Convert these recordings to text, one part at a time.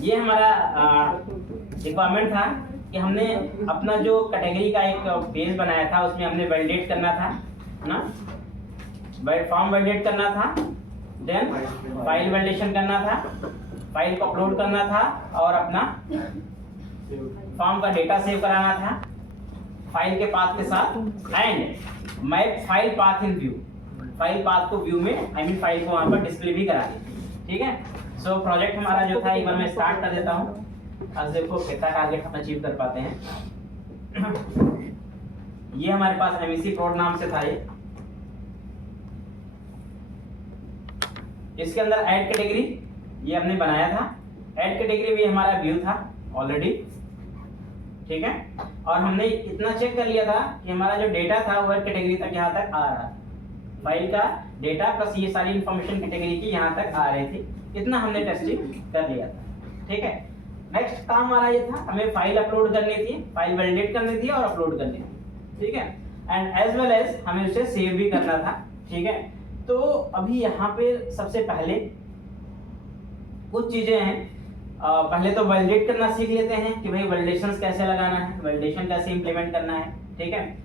ये हमारा रिक्वायरमेंट था कि हमने अपना जो कैटेगरी का एक पेज बनाया था उसमें हमने वैलिडेट करना था ना, फॉर्म वैलिडेट करना था, देन फाइल वैलिडेशन करना था, फाइल को अपलोड करना था और अपना फॉर्म का डेटा सेव कराना था फाइल के पाथ के साथ, and map file path in view, file path को व्यू में फाइल को वहां पर डिस्प्ले भी करा दी। ठीक है, सो प्रोजेक्ट हमारा जो था एक बार मैं स्टार्ट कर देता हूँ। आज देखो कितना टारगेट हम अचीव कर पाते हैं। ये हमारे पास एमईसी प्रोड नाम से था, ये इसके अंदर ऐड कैटेगरी ये हमने बनाया था। ऐड कैटेगरी भी हमारा व्यू था ऑलरेडी। ठीक है, और हमने इतना चेक कर लिया था कि हमारा जो डेटा था वो कैटेगरी तक यहाँ तक आ रहा, फाइल का डेटा प्लस ये सारी इंफॉर्मेशन कैटेगरी की यहाँ तक आ रही थी, इतना हमने टेस्टिंग कर लिया था। ठीक है, नेक्स्ट काम हमारा ये था, हमें फाइल अपलोड करनी थी, फाइल वैलिडेट करनी थी और अपलोड करनी थी। ठीक है, एंड एज वेल एज हमें उसे सेव भी करना था। ठीक है, तो अभी यहाँ पे सबसे पहले कुछ चीजें हैं। पहले तो वैलिडेट करना सीख लेते हैं कि भाई वैलिडेशंस कैसे लगाना है, वैलिडेशन कैसे इंप्लीमेंट करना है। ठीक है,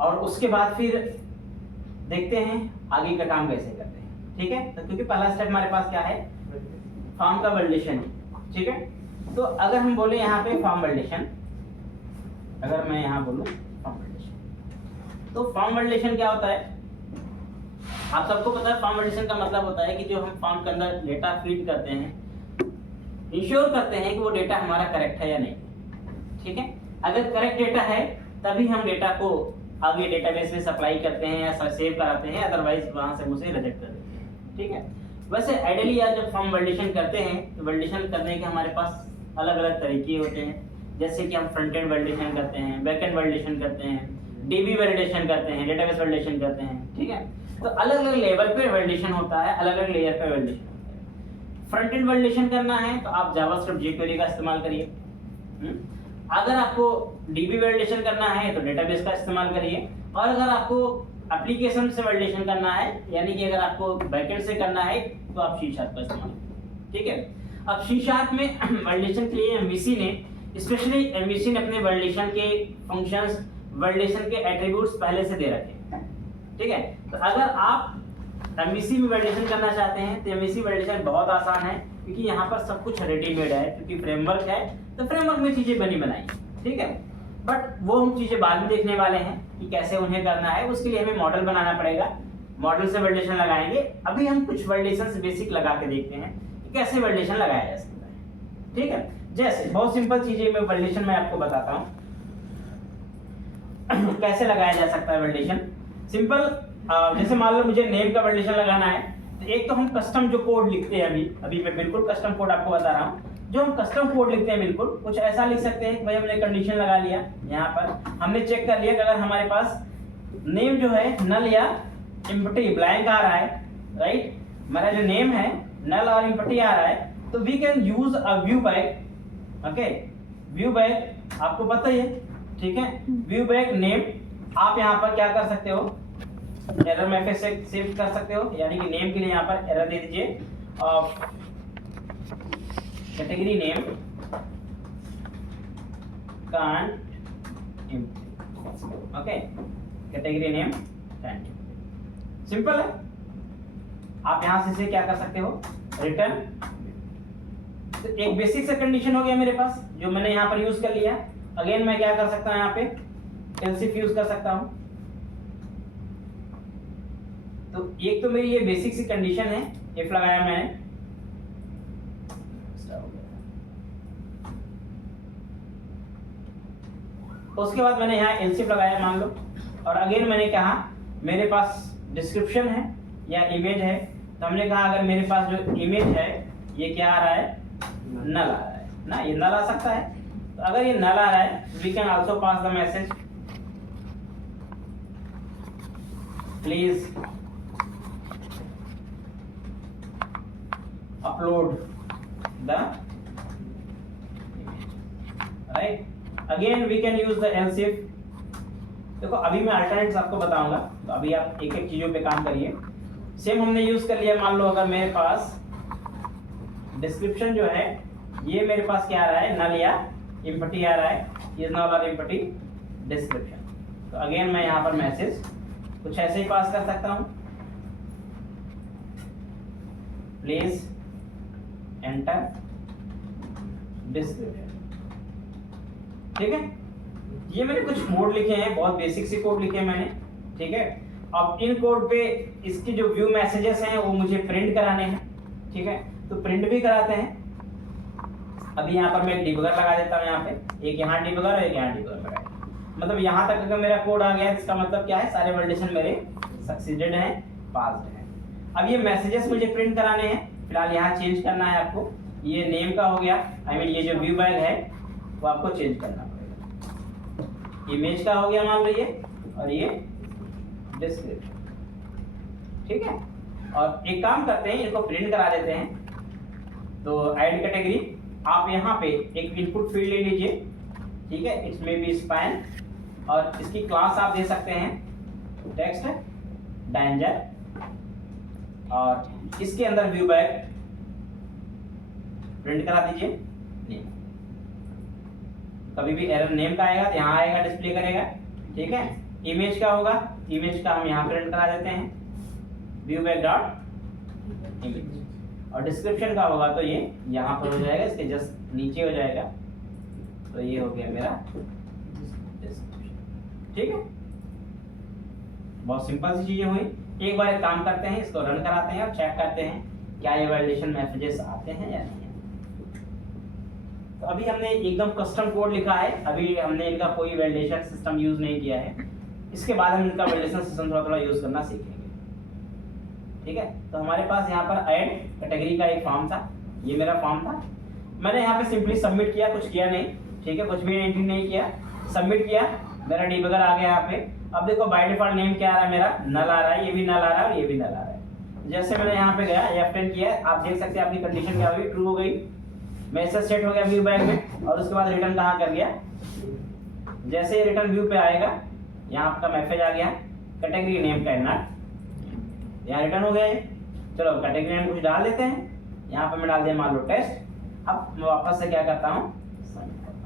और उसके बाद फिर देखते हैं आगे का काम कैसे करते हैं। ठीक है, तो क्योंकि पहला स्टेप हमारे पास क्या है, फॉर्म का वैलिडेशन है। ठीक है, तो अगर हम बोले यहाँ पे फॉर्म वैलिडेशन, अगर मैं यहाँ बोलूँ फॉर्म वैलिडेशन, तो फॉर्म वैलिडेशन क्या होता है, आप सबको पता है फॉर्म वैलिडेशन का मतलब होता है कि जो हम फॉर्म के अंदर डेटा फीड करते हैं, इंश्योर करते हैं कि वो डेटा हमारा करेक्ट है या नहीं। ठीक है, अगर करेक्ट डेटा है तभी हम डेटा को आगे डेटाबेस में सप्लाई करते हैं या सेव कराते हैं, अदरवाइज वहां से उसे रिजेक्ट कर देते हैं। ठीक है, वैसे आइडियली यार जब फॉर्म वैलिडेशन करते हैं तो वैलिडेशन करने के हमारे पास अलग अलग तरीके होते हैं, जैसे कि हम फ्रंट एंड वैलिडेशन करते हैं, बैक एंड वैलिडेशन करते हैं, डीबी वैलिडेशन करते हैं, डेटाबेस वैलिडेशन करते हैं। ठीक है, तो अलग अलग लेवल पे वैलिडेशन होता है, अलग अलग लेयर पे वैलिडेशन होता है। फ्रंट एंड वैलिडेशन करना है तो आप जावास्क्रिप्ट jQuery का इस्तेमाल करिए। अगर आपको डीबी वैलिडेशन करना है तो डेटाबेस का इस्तेमाल करिए, और अगर आपको एप्लीकेशन से वैलिडेशन करना है, यानी कि अगर आपको बैकएंड से करना है तो आप C# का इस्तेमाल करिए। ठीक है, अब C# में वैलिडेशन के लिए MVC ने स्पेशली अपने वैलिडेशन के फंक्शंस, वैलिडेशन के एट्रीब्यूट्स पहले से दे रखे हैं। ठीक है, तो अगर आप MVC में वैलिडेशन करना चाहते हैं तो MVC वैलिडेशन बहुत आसान है, क्योंकि यहाँ पर सब कुछ रेडीमेड है, क्योंकि फ्रेमवर्क है तो फ्रेमवर्क में चीजें बनी बनाई। ठीक है, बट वो हम चीजें बाद में देखने वाले हैं कि कैसे उन्हें करना है, उसके लिए हमें मॉडल बनाना पड़ेगा, मॉडल से वैलिडेशन लगाएंगे। अभी हम कुछ वैलिडेशन बेसिक लगा के देखते हैं कि कैसे वैलिडेशन लगाया जा सकता है। ठीक है, जैसे बहुत सिंपल चीजें में वैलिडेशन मैं आपको बताता हूँ कैसे लगाया जा सकता है वैलिडेशन। सिंपल, जैसे मान लो मुझे नेम का वैलिडेशन लगाना है, तो एक तो हम कस्टम जो कोड लिखते हैं, अभी मैं बिल्कुल कस्टम कोड आपको बता रहा हूँ। जो हम कस्टम कोड लिखते हैं बिल्कुल कुछ ऐसा लिख सकते हैं कि भाई हमने कंडीशन लगा लिया, यहाँ पर हमने चेक कर लिया कि अगर हमारे पास नेम जो है नल या एम्प्टी ब्लैंक आ रहा है, राइट, हमारा जो नेम है नल और एम्प्टी आ रहा है, तो we can use a ViewBag. Okay, ViewBag आपको पता ही है। ठीक है, व्यू बैक नेम, आप यहाँ पर क्या कर सकते हो, एरर मैसेज से सेव कर सकते हो, यानी कि नेम के लिए यहाँ पर एरर दे दीजिए, category name can't, okay, category name can't, simple है। आप यहां से इसे क्या कर सकते हो, रिटर्न। तो एक बेसिक से कंडीशन हो गया मेरे पास जो मैंने यहाँ पर यूज कर लिया। अगेन मैं क्या कर सकता हूँ, यहाँ पे एल्सिफ यूज कर सकता हूँ। तो एक तो मेरी ये बेसिक सी कंडीशन है, इफ लगाया मैंने, उसके बाद मैंने यहाँ एल्सिफ लगाया मान लो, और अगेन मैंने कहा मेरे पास डिस्क्रिप्शन है या इमेज है, तो हमने कहा अगर मेरे पास जो इमेज है ये क्या आ रहा है, नल आ रहा है ना, ये नल आ सकता है। तो अगर ये नल आ रहा है, we can also pass the message please upload the right. Again we can use the else if. देखो अभी मैं अल्टरनेट्स आपको बताऊंगा, तो अभी आप एक एक चीजों पे काम करिए। सेम हमने यूज कर लिया, मान लो अगर मेरे पास डिस्क्रिप्शन जो है ये मेरे पास क्या आ रहा है, नल या एम्प्टी आ रहा है, इज नल और एम्प्टी डिस्क्रिप्शन। तो अगेन मैं यहाँ पर मैसेज कुछ ऐसे ही पास कर सकता हूँ, प्लीज एंटर डिस्क्रिप्शन। ठीक है, ये मैंने कुछ कोड लिखे हैं, बहुत बेसिक से कोड लिखे हैं मैंने। ठीक है, अब इन कोड पे इसके जो व्यू मैसेजेस हैं वो मुझे प्रिंट कराने हैं। ठीक है, तो प्रिंट भी कराते हैं। अभी यहाँ पर मैं एक डिबगर लगा देता हूँ, यहाँ पे एक यहाँ डिबगर और एक यहाँ डिबगर लगाया। मतलब यहाँ तक अगर मेरा कोड आ गया है, इसका मतलब क्या है, सारे वैलिडेशन मेरे सक्सीडेड हैं, पास्ड हैं। अब ये मैसेजेस मुझे प्रिंट कराने हैं। फिलहाल यहाँ चेंज करना है आपको, ये नेम का हो गया, आई मीन ये जो व्यू बैग है वो आपको चेंज करना पड़ेगा। इमेज का हो गया मान लीजिए, और ये डिस्क्रिप्शन। ठीक है, और एक काम करते हैं, इनको प्रिंट करा देते हैं। तो ऐड कैटेगरी, आप यहाँ पे एक इनपुट फील्ड ले लीजिए। ठीक है, इट्स मे बी स्पैन, और इसकी क्लास आप दे सकते हैं टेक्स्ट डेंजर, और इसके अंदर व्यू बैग प्रिंट करा दीजिए नेम। कभी भी एरर नेम का आएगा तो यहाँ आएगा, डिस्प्ले करेगा। ठीक है, इमेज का होगा, इमेज का हम यहाँ प्रिंट करा देते हैं, व्यू बैग डॉट इमेज। और डिस्क्रिप्शन का होगा तो ये यहाँ पर हो जाएगा, इसके जस्ट नीचे हो जाएगा। तो ये हो गया मेरा डिस्क्रिप्शन। ठीक है, बहुत सिंपल सी चीजें हुई। एक बार एक काम करते हैं, इसको रन कराते हैं और चेक करते हैं क्या ये वैलिडेशन मैसेजेस आते हैं या नहीं। तो अभी हमने एकदम कस्टम कोड लिखा है, अभी हमने इनका कोई वैलिडेशन सिस्टम यूज नहीं किया है। इसके बाद हम इनका वैलिडेशन सिस्टम थोड़ा थोड़ा यूज करना सीखेंगे। ठीक है, तो हमारे पास यहाँ पर ऐड कैटेगरी का एक फॉर्म था, ये मेरा फॉर्म था। मैंने यहाँ पे सिंपली सबमिट किया, कुछ किया नहीं। ठीक है, कुछ भी एंट्री नहीं किया, सबमिट किया, मेरा डिबगर आ गया यहाँ पे। अब देखो बाय डिफॉल्ट नेम क्या आ रहा है, मेरा नल आ रहा है, ये भी नल आ रहा है और ये भी नल आ रहा है। जैसे मैंने यहाँ पे गया F10 किया, आप देख सकते हैं आपकी कंडीशन क्या हुई, ट्रू हो गई, मैसेज सेट हो गया व्यू बैग में। और उसके बाद रिटर्न कहाँ कर गया, जैसे ये रिटर्न व्यू पे आएगा, यहाँ आपका मैसेज आ गया कैटेगरी नेम कैन नॉट, यहाँ रिटर्न हो गया ये। चलो कैटेगरी नेम कुछ डाल देते हैं, यहाँ पे मैं डाल दिया मान लो टेस्ट। अब मैं वापस से क्या करता हूँ, सबमिट करता हूँ।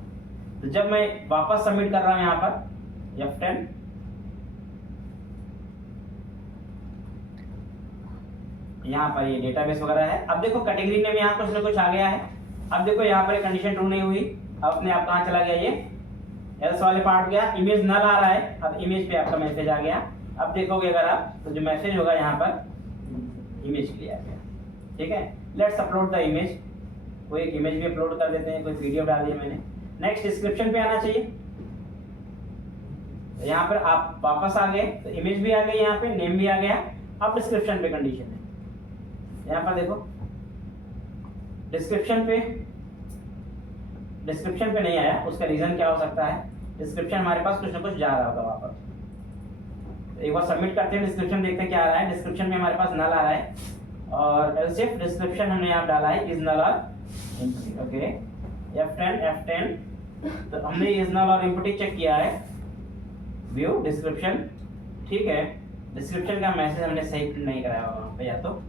तो जब मैं वापस सबमिट कर रहा हूँ यहाँ पर F10, यहाँ पर ये डेटाबेस वगैरह है। अब देखो कैटेगरी नेम यहाँ कुछ ना कुछ आ गया है। अब देखो यहाँ पर कंडीशन ट्रू नहीं हुई, अब अपने आप कहाँ चला गया, ये एल्स वाले पार्ट गया, इमेज नल आ रहा है। अब इमेज पे आपका मैसेज आ गया। अब देखोगे अगर आप तो जो मैसेज होगा यहाँ पर इमेज के लिए आ गया। ठीक है, लेट्स अपलोड द इमेज, कोई एक इमेज भी अपलोड कर देते हैं, कोई वीडियो डाल दिया मैंने। नेक्स्ट डिस्क्रिप्शन पे आना चाहिए, तो यहाँ पर आप वापस आ गए तो इमेज भी आ गई, यहाँ पे नेम भी आ गया। अब डिस्क्रिप्शन पे कंडीशन है, यहाँ पर देखो डिस्क्रिप्शन पे नहीं आया, उसका रीजन क्या हो सकता है, डिस्क्रिप्शन हमारे पास कुछ ना कुछ जा रहा होगा वहां पर। तो एक बार सबमिट करते हैं, डिस्क्रिप्शन देखते हैं क्या आ रहा है। डिस्क्रिप्शन में हमारे पास नल आ रहा है, और एल्स इफ डिस्क्रिप्शन हमने यहाँ डाला है इज नल और एम्प्टी। ओके, F10 तो हमने इज नल और एम्प्टी चेक किया है, व्यू डिस्क्रिप्शन। ठीक है, डिस्क्रिप्शन का मैसेज हमने सही प्रिंट नहीं कराया होगा वहाँ पे, या तो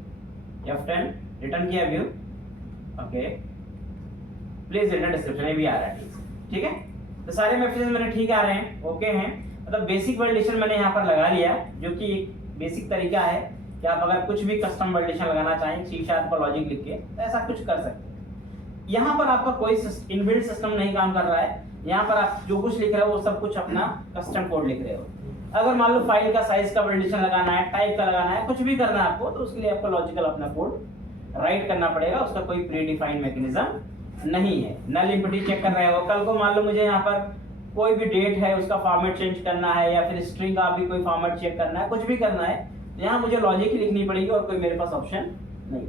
F10 रिटर्न किया view, okay please return description, ये भी आ रहा है ठीक से। ठीक है, तो सारे मैसेजेस मेरे ठीक आ रहे हैं, ओके हैं। मतलब बेसिक वैलिडेशन मैंने यहाँ पर लगा लिया, जो कि एक बेसिक तरीका है कि आप अगर कुछ भी कस्टम वैलिडेशन लगाना चाहें C# का लॉजिक लिख के, तो ऐसा कुछ कर सकते हैं। यहाँ पर आपका कोई इनबिल्ट सिस्टम नहीं काम कर रहा है, यहाँ पर आप जो कुछ लिख रहे हो वो सब कुछ अपना कस्टम कोड लिख रहे हो। अगर मान लो फाइल का साइज का वैलिडेशन लगाना है, टाइप का लगाना है, कुछ भी करना है आपको, तो उसके लिए आपको लॉजिकल अपना कोड राइट करना पड़ेगा, उसका कोई प्री डिफाइंड मैकेनिज्म नहीं है। नल एम्प्टी चेक कर रहे हो, कल को मान लो मुझे यहाँ पर कोई भी डेट है उसका फॉर्मेट चेंज करना है, या फिर स्ट्रिंग का भी कोई फॉर्मेट चेक करना है, कुछ भी करना है, तो यहाँ मुझे लॉजिक ही लिखनी पड़ेगी और कोई मेरे पास ऑप्शन नहीं।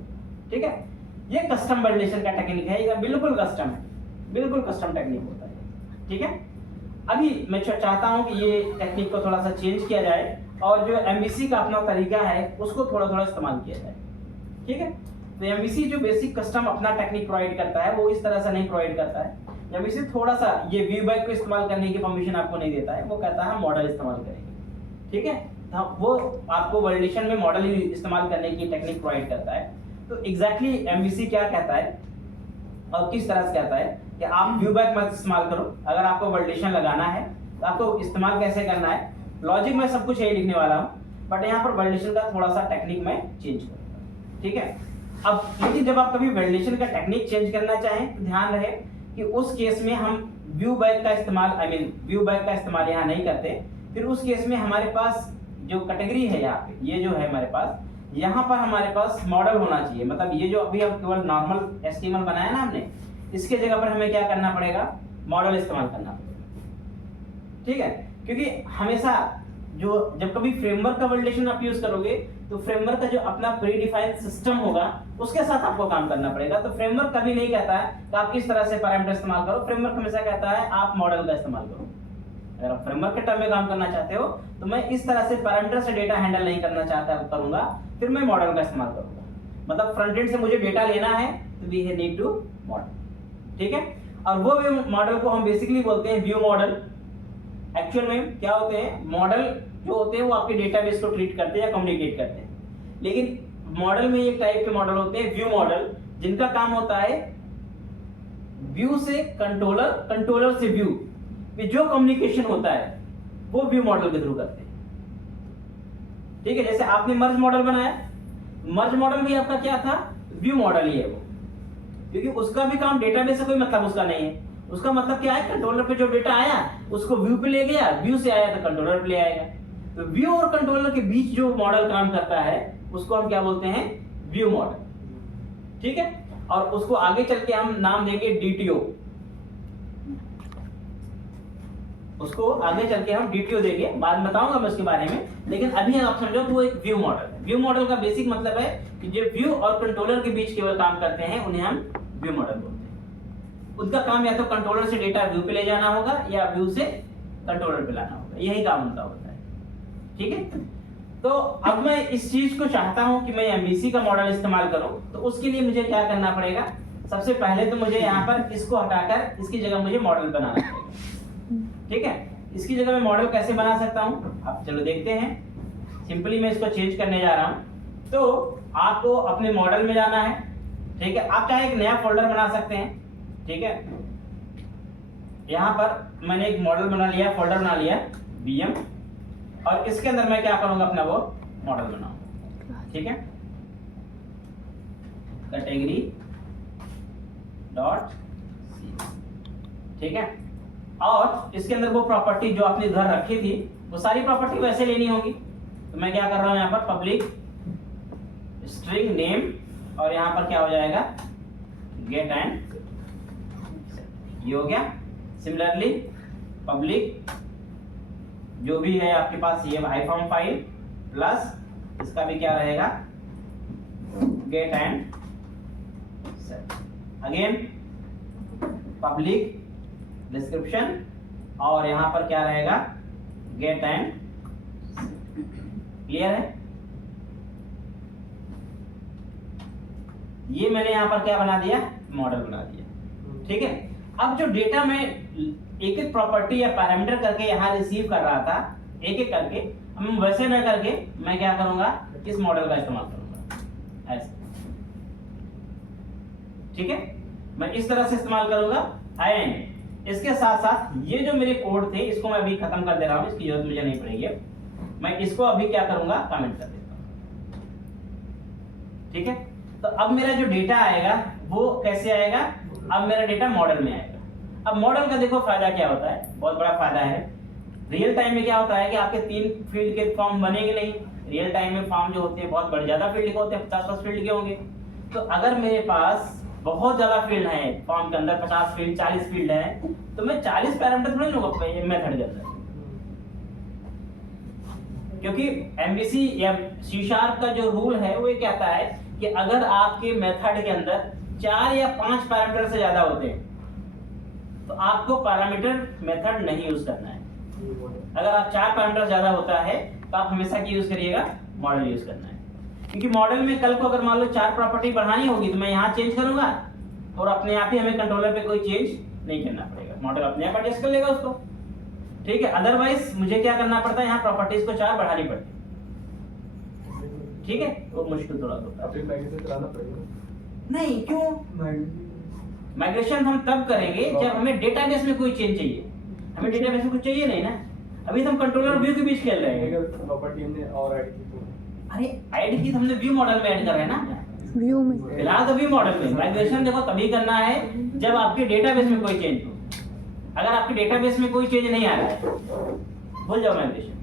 ठीक है, ये कस्टम वैलिडेशन का टेक्निक है, ये बिल्कुल कस्टम है, बिल्कुल कस्टम टेक्निक होता है। ठीक है, अभी मैं चाहता हूँ कि ये टेक्निक को थोड़ा सा चेंज किया जाए, और जो MVC का अपना तरीका है उसको थोड़ा थोड़ा इस्तेमाल किया जाए। ठीक है, तो MVC जो बेसिक कस्टम अपना टेक्निक प्रोवाइड करता है, वो इस तरह से नहीं प्रोवाइड करता है। MVC थोड़ा सा ये व्यू बैग को इस्तेमाल करने की परमिशन आपको नहीं देता है, वो कहता है मॉडल इस्तेमाल करेंगे। ठीक है, वो आपको वैलिडेशन में मॉडल इस्तेमाल करने की टेक्निक प्रोवाइड करता है। तो एग्जैक्टली MVC क्या कहता है, और किस तरह से कहता है कि आप व्यू बैक मत इस्तेमाल करो। अगर आपको वैलिडेशन लगाना है तो आपको इस्तेमाल कैसे करना है, लॉजिक में सब कुछ यही लिखने वाला हूँ, बट यहाँ पर वैलिडेशन का थोड़ा सा टेक्निक में चेंज करूँगा, ठीक है। अब लेकिन जब आप कभी वैलिडेशन का टेक्निक चेंज करना चाहें तो ध्यान रहे कि उस केस में हम व्यू बैक का इस्तेमाल व्यू बैक का इस्तेमाल यहाँ नहीं करते। फिर उस केस में हमारे पास जो कैटेगरी है यहाँ पे, ये जो है हमारे पास, यहाँ पर हमारे पास मॉडल होना चाहिए। मतलब ये जो अभी हम केवल नॉर्मल एचटीएमएल बनाया ना हमने, इसके जगह पर हमें क्या करना पड़ेगा, मॉडल इस्तेमाल करना पड़ेगा, ठीक है। क्योंकि हमेशा जो जब कभी फ्रेमवर्क का वैलिडेशन आप यूज करोगे तो फ्रेमवर्क का जो अपना प्री डिफाइंड सिस्टम होगा उसके साथ आपको काम करना पड़ेगा। तो फ्रेमवर्क कभी नहीं कहता है कि आप किस तरह से पैरामीटर इस्तेमाल करो, फ्रेमवर्क हमेशा कहता है आप मॉडल का इस्तेमाल करो। अगर आप फ्रेमवर्क के टर्म में काम करना चाहते हो तो मैं इस तरह से पैरामीटर से डेटा हैंडल नहीं करना चाहता करूंगा, फिर मैं मॉडल का इस्तेमाल करूंगा। मतलब फ्रंट एंड से मुझे डेटा लेना है तो वी नीड टू मॉडल, ठीक है। और वो मॉडल को हम बेसिकली बोलते हैं व्यू मॉडल। एक्चुअल में क्या होते हैं, मॉडल जो होते हैं वो आपके डेटाबेस को ट्रीट करते हैं या कम्युनिकेट करते हैं, लेकिन मॉडल में एक टाइप के मॉडल होते हैं व्यू मॉडल, जिनका काम होता है व्यू से कंट्रोलर, कंट्रोलर से व्यू, जो कम्युनिकेशन होता है वो व्यू मॉडल के थ्रू करते हैं, ठीक है। जैसे आपने मर्ज मॉडल बनाया, मर्ज मॉडल भी आपका क्या था, व्यू मॉडल ही है वो, क्योंकि उसका भी काम डेटाबेस से कोई मतलब उसका नहीं है। उसका मतलब क्या है, कंट्रोलर पे जो डेटा आया उसको व्यू पे ले गया, व्यू से आया तो कंट्रोलर पे ले आएगा। तो व्यू और कंट्रोलर के बीच जो मॉडल काम करता है उसको हम क्या बोलते हैं, व्यू मॉडल, ठीक है। और उसको आगे चल के हम नाम देंगे डीटीओ, उसको आगे चल के हम डीटीओ देंगे, बाद में बताऊंगा मैं उसके बारे में। लेकिन अभी आप समझो कि वो एक व्यू मॉडल है। व्यू मॉडल का बेसिक मतलब है कि जो व्यू और कंट्रोलर के बीच केवल काम करते हैं उन्हें हम व्यू मॉडल बोलते हैं। उनका काम या तो कंट्रोलर से डेटा व्यू पे ले जाना होगा या व्यू से कंट्रोलर पे लाना होगा, यही काम उनका होता है, ठीक है। तो अब मैं इस चीज को चाहता हूं कि मैं एमवीसी का मॉडल इस्तेमाल करूं, तो उसके लिए मुझे क्या करना पड़ेगा, सबसे पहले तो मुझे यहाँ पर इसको हटाकर इसकी जगह मुझे मॉडल बनाना पड़ेगा, ठीक है। इसकी जगह मैं मॉडल कैसे बना सकता हूं, अब चलो देखते हैं। सिंपली मैं इसको चेंज करने जा रहा हूं। तो आपको अपने मॉडल में जाना है, ठीक है। आप चाहे एक नया फोल्डर बना सकते हैं, ठीक है। यहाँ पर मैंने एक मॉडल बना लिया, फोल्डर बना लिया बीएम, और इसके अंदर मैं क्या करूंगा, अपना वो मॉडल बनाऊंगा, ठीक है। कैटेगरी डॉट सी, ठीक है। और इसके अंदर वो प्रॉपर्टी जो आपने घर रखी थी वो सारी प्रॉपर्टी वैसे लेनी होगी। तो मैं क्या कर रहा हूं, यहाँ पर पब्लिक स्ट्रिंग नेम, और यहाँ पर क्या हो जाएगा, गेट एंड, ये हो गया। सिमिलरली पब्लिक जो भी है आपके पास ये iForm फाइल प्लस इसका भी क्या रहेगा, get and set. Again public description, और यहां पर क्या रहेगा, गेट एंड। क्लियर है, ये मैंने यहां पर क्या बना दिया, मॉडल बना दिया, ठीक है। अब जो डेटा में एक एक प्रॉपर्टी या पैरामीटर करके यहाँ रिसीव कर रहा था एक एक करके, हम वैसे न करके मैं क्या करूंगा, इस मॉडल का इस्तेमाल करूंगा ऐसे, ठीक है। मैं इस तरह से इस्तेमाल करूंगा। एंड इसके साथ साथ ये जो मेरे कोड थे इसको मैं अभी खत्म कर दे रहा हूं, इसकी जरूरत मुझे नहीं पड़ेगी। मैं इसको अभी क्या करूंगा, कमेंट कर देता हूं, ठीक है। तो अब मेरा जो डेटा आएगा वो कैसे आएगा, अब मेरा डेटा मॉडल में आएगा। अब मॉडल का देखो फायदा क्या होता है, बहुत बड़ा फायदा है। रियल टाइम में क्या होता है कि आपके 3 फील्ड के फॉर्म बनेंगे नहीं। रियल टाइम में फॉर्म जो होते हैं बहुत बड़े ज्यादा फील्ड के होते हैं, 50 फील्ड के होंगे। तो अगर मेरे पास बहुत ज्यादा फील्ड है फॉर्म के अंदर, 50 फील्ड 40 फील्ड है, तो मैं 40 पैरामीटर थोड़ी लूंगा मेथड के अंदर, क्योंकि एमवीसी या सी शार्प का जो रूल है वो ये कहता है कि अगर आपके मेथड के अंदर 4 या 5 पैरामीटर से ज्यादा होते हैं तो आपको पैरामीटर मेथड नहीं यूज करना है। अगर आप 4 पैरामीटर ज्यादा होता है तो आप हमेशा की यूज करिएगा, मॉडल यूज करना है। क्योंकि मॉडल में कल को अगर मान लो 4 प्रॉपर्टी बढ़ानी होगी तो मैं यहाँ चेंज करूंगा और अपने आप ही हमें कंट्रोलर पे कोई चेंज नहीं करना पड़ेगा, मॉडल अपने आप एडजस्ट कर लेगा उसको, ठीक है। अदरवाइज मुझे क्या करना पड़ता है, यहाँ प्रॉपर्टीज को 4 बढ़ानी पड़ती है, ठीक है। वो मुश्किल थोड़ा होता है, अपने पैकेज से चलाना पड़ेगा। नहीं क्यों, माइग्रेशन हम तब करेंगे जब हमें डेटाबेस में कोई चेंज चाहिए। हमें डेटाबेस में कुछ चाहिए नहीं ना, अभी तो हम कंट्रोलर व्यू के बीच खेल रहे हैं। प्रॉपर्टी हमने और ऐड की तो अरे ऐड की तो हमने व्यू मॉडल में ऐड कर रहे हैं ना, व्यू में फिलहाल तो व्यू मॉडल में। माइग्रेशन देखो तभी करना है जब आपके डेटाबेस में कोई चेंज हो। अगर आपके डेटाबेस में कोई चेंज नहीं आ रहा है, भूल जाओ माइग्रेशन,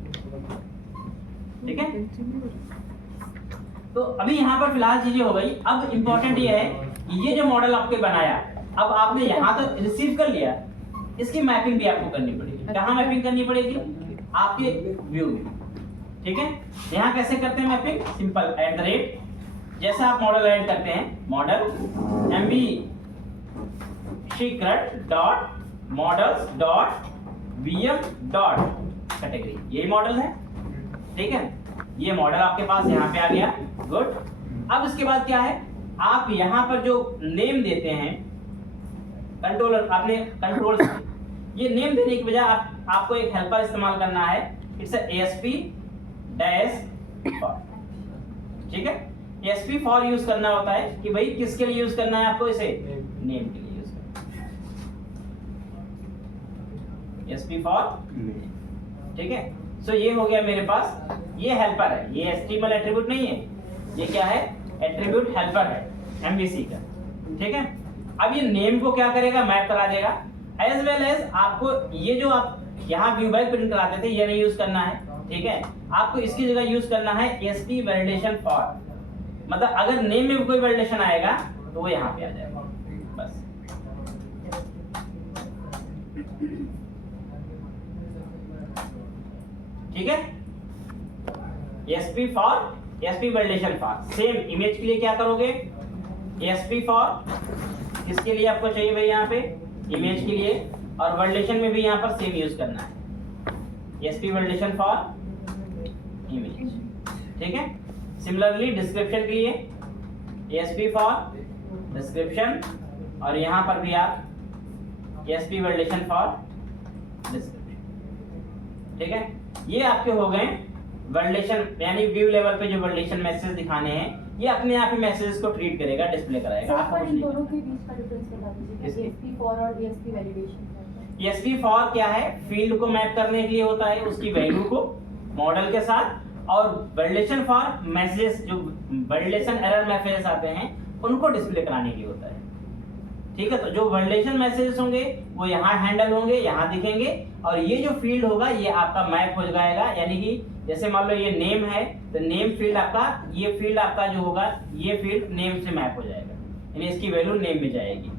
ठीक है। तो अभी यहाँ पर फिलहाल चीजें हो गई। अब इम्पोर्टेंट ये है कि ये जो मॉडल आपके बनाया, अब आपने यहाँ तक रिसीव कर लिया, इसकी मैपिंग भी आपको करनी पड़ेगी। कहाँ मैपिंग करनी पड़ेगी? आपके व्यू में, ठीक है। यहाँ कैसे करते हैं मैपिंग? सिंपल, @ जैसे आप मॉडल ऐड करते हैं, model mv secret dot models dot vm dot category, यही मॉडल है, ठीक है। ये मॉडल आपके पास यहाँ पे आ गया, गुड। अब इसके बाद क्या है, आप यहाँ पर जो नेम देते हैं कंट्रोलर, आपने कंट्रोल ये नेम देने की बजाय आपको एक हेल्पर इस्तेमाल करना है। इट्स ASP डैश फॉर, ठीक है। ASP फॉर यूज करना होता है कि भाई किसके लिए यूज करना है आपको, इसे नेम के लिए यूज करना है। ASP फॉर, ठीक है। सो ये हो गया मेरे पास, ये हेल्पर है, ये HTML एट्रीब्यूट नहीं है, ये क्या है? एट्रीब्यूट हेल्पर है MVC का, ठीक है। अब ये नेम को क्या करेगा? मैप करा देगा। एज वेल एज आपको ये जो आप यहाँ व्यू बाय प्रिंट कराते थे, ये नहीं यूज करना है, ठीक है। आपको इसकी जगह यूज करना है ASP वैलिडेशन फॉर, मतलब अगर नेम में कोई वैलिडेशन आएगा तो वो यहाँ पे आ जाएगा, बस। ठीक है। ASP for, ASP validation for. Same image के लिए क्या करोगे? ASP फॉर किसके लिए आपको चाहिए भाई? यहाँ पे इमेज के लिए, और वैलिडेशन में भी यहाँ पर सेम यूज करना है, ASP वैलिडेशन फॉर इमेज, ठीक है। सिमिलरली डिस्क्रिप्शन के लिए ASP फॉर डिस्क्रिप्शन, और यहाँ पर भी आप ASP वैलिडेशन फॉर डिस्क्रिप्शन, ठीक है। ये आपके हो गए वैलिडेशन, यानी व्यू लेवल पे जो वैलिडेशन मैसेज दिखाने हैं, ये अपने आप ही मैसेजेस को ट्रीट करेगा, डिस्प्ले कराएगा। आपको इन दोनों के बीच का डिफरेंस बता दीजिए, ASP फॉर और ASP वैलिडेशन। ASP फॉर क्या है? फील्ड को मैप करने के लिए होता है, उसकी वैल्यू को मॉडल के साथ, और वैलिडेशन फॉर मैसेजेस, जो वैलिडेशन एरर मैसेजेस आते हैं उनको डिस्प्ले कराने के लिए होता है, ठीक है। तो जो वैलिडेशन मैसेजेस होंगे वो यहाँ हैंडल होंगे, यहाँ दिखेंगे, और ये जो फील्ड होगा ये आपका मैप हो जाएगा। यानी कि जैसे मान लो ये नेम है, तो नेम फील्ड आपका, ये फील्ड आपका जो होगा, ये फील्ड नेम से मैप हो जाएगा, यानी इसकी वैल्यू नेम में जाएगी।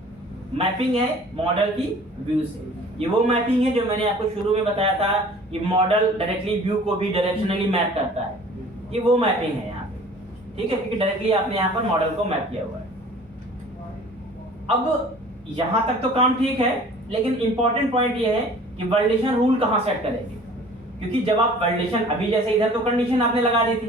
मैपिंग है मॉडल की व्यू से। ये वो मैपिंग है जो मैंने आपको शुरू में बताया था कि मॉडल डायरेक्टली व्यू को भी डायरेक्शनली मैप करता है, ये वो मैपिंग है यहाँ पे, ठीक है, क्योंकि डायरेक्टली आपने यहाँ पर मॉडल को मैप किया हुआ है। अब यहाँ तक तो काम ठीक है, लेकिन इंपॉर्टेंट पॉइंट ये है कि वैलिडेशन रूल कहाँ सेट करेंगे, क्योंकि जब आप वैलिडेशन, अभी जैसे इधर तो कंडीशन आपने लगा दी थी,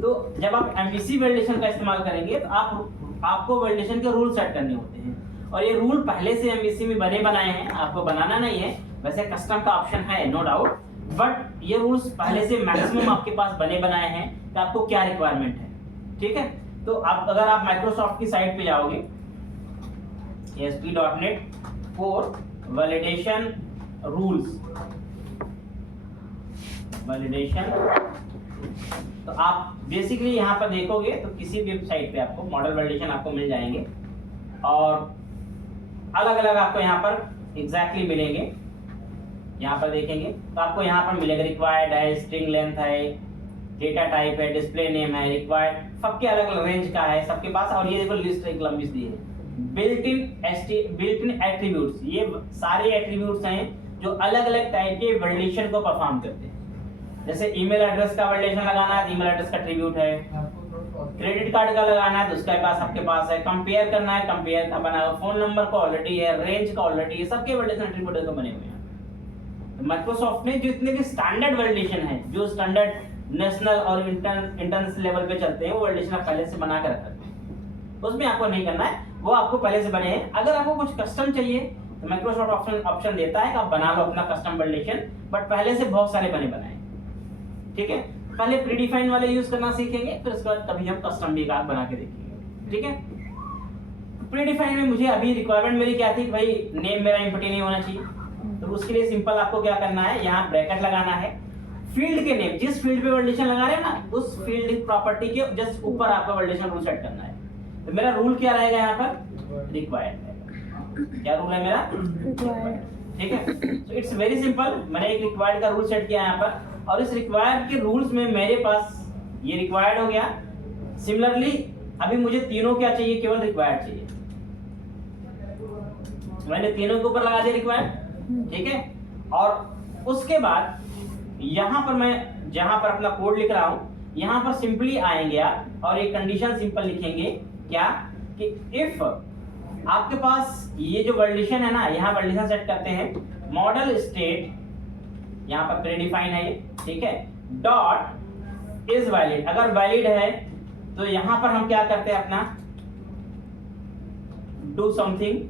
तो जब आप MVC वैलिडेशन का इस्तेमाल करेंगे तो आपको वैलिडेशन के रूल सेट करने होते हैं, और ये रूल पहले से MVC में बने बनाए हैं, आपको बनाना नहीं है। वैसे कस्टम का ऑप्शन है, नो डाउट, बट ये रूल्स पहले से मैक्सिमम आपके पास बने बनाए हैं कि आपको क्या रिक्वायरमेंट है, ठीक है। तो आप अगर आप माइक्रोसॉफ्ट की साइट पे जाओगे, ASP.NET for validation rules, validation, तो आप बेसिकली यहाँ पर देखोगे तो किसी भी वेबसाइट पे आपको मॉडल वैलिडेशन आपको मिल जाएंगे, और अलग अलग आपको यहाँ पर एग्जैक्टली मिलेंगे। यहाँ पर देखेंगे तो आपको यहाँ पर मिलेगा रिक्वायर्ड है, स्ट्रिंग लेंथ है, डेटा टाइप है, डिस्प्ले नेम है, रिक्वायर्ड, सबके अलग अलग रेंज का है सबके पास। और ये देखो लिस्ट एक लंबी सी है, बिल्ट इन एट्रीब्यूट्स, ये सारे एट्रीब्यूट्स हैं जो अलग अलग टाइप के वैलिडेशन को परफॉर्म करते हैं। जैसे ईमेल एड्रेस का वैलिडेशन लगाना है, ईमेल एड्रेस का एट्रीब्यूट है, क्रेडिट कार्ड का लगाना है तो उसके पास आपके पास है, कंपेयर करना है कंपेयर का बना, फोन नंबर का ऑलरेडी है, रेंज का ऑलरेडी है, सबके वैलिडेशन एट्रीब्यूट तो बने हुए हैं। तो माइक्रोसॉफ्ट में जितने भी स्टैंडर्ड वैलिडेशन है, जो स्टैंडर्ड नेशनल और इंटरनेशनल लेवल पे चलते हैं, वो वैलिडेशन आप पहले से बना कर रखते हैं, उसमें आपको नहीं करना है, वो आपको पहले से बने हैं। अगर आपको कुछ कस्टम चाहिए तो माइक्रोसॉफ्ट ऑप्शन देता है कि आप बना लो अपना कस्टम वैलिडेशन, बट पहले से बहुत सारे बने बनाए, ठीक है। पहले प्रीडिफाइन वाले यूज करना सीखेंगे, फिर उसके बाद कभी हम कस्टम भी बना के देखेंगे, ठीक है। प्रीडिफाइन में मुझे अभी रिक्वायरमेंट मेरी क्या थी कि भाई नेम मेरा एम्प्टी नहीं होना चाहिए, तो उसके लिए सिंपल आपको क्या करना है, यहाँ ब्रैकेट लगाना है, फील्ड के नेम, जिस फील्ड पे वैलिडेशन लगा रहे हैं ना उस फील्ड प्रॉपर्टी के जस्ट ऊपर आपका वैलिडेशन रूल सेट करना है। तो मेरा रूल क्या रहेगा यहाँ पर, रिक्वायर्ड। क्या रूल है मेरा, Required. ठीक है। तो इट्स वेरी सिंपल, मैंने एक रिक्वायर्ड का रूल सेट किया यहाँ पर, और इस रिक्वायर्ड के रूल्स में मेरे पास ये रिक्वायर्ड हो गया। सिमिलरली अभी मुझे तीनों क्या चाहिए, केवल रिक्वायर्ड चाहिए, मैंने तीनों के ऊपर लगा दिया रिक्वायर्ड, ठीक है। और उसके बाद यहाँ पर मैं जहां पर अपना कोड लिख रहा हूं, यहाँ पर सिंपली आएंगे आप और एक कंडीशन सिंपल लिखेंगे, क्या कि इफ आपके पास ये जो वैलिडेशन है ना, यहाँ वैलिडेशन सेट करते हैं मॉडल स्टेट, यहाँ पर प्रीडिफाइन है ये, ठीक है, डॉट इज वैलिड। अगर वैलिड है तो यहाँ पर हम क्या करते हैं, अपना डू समथिंग,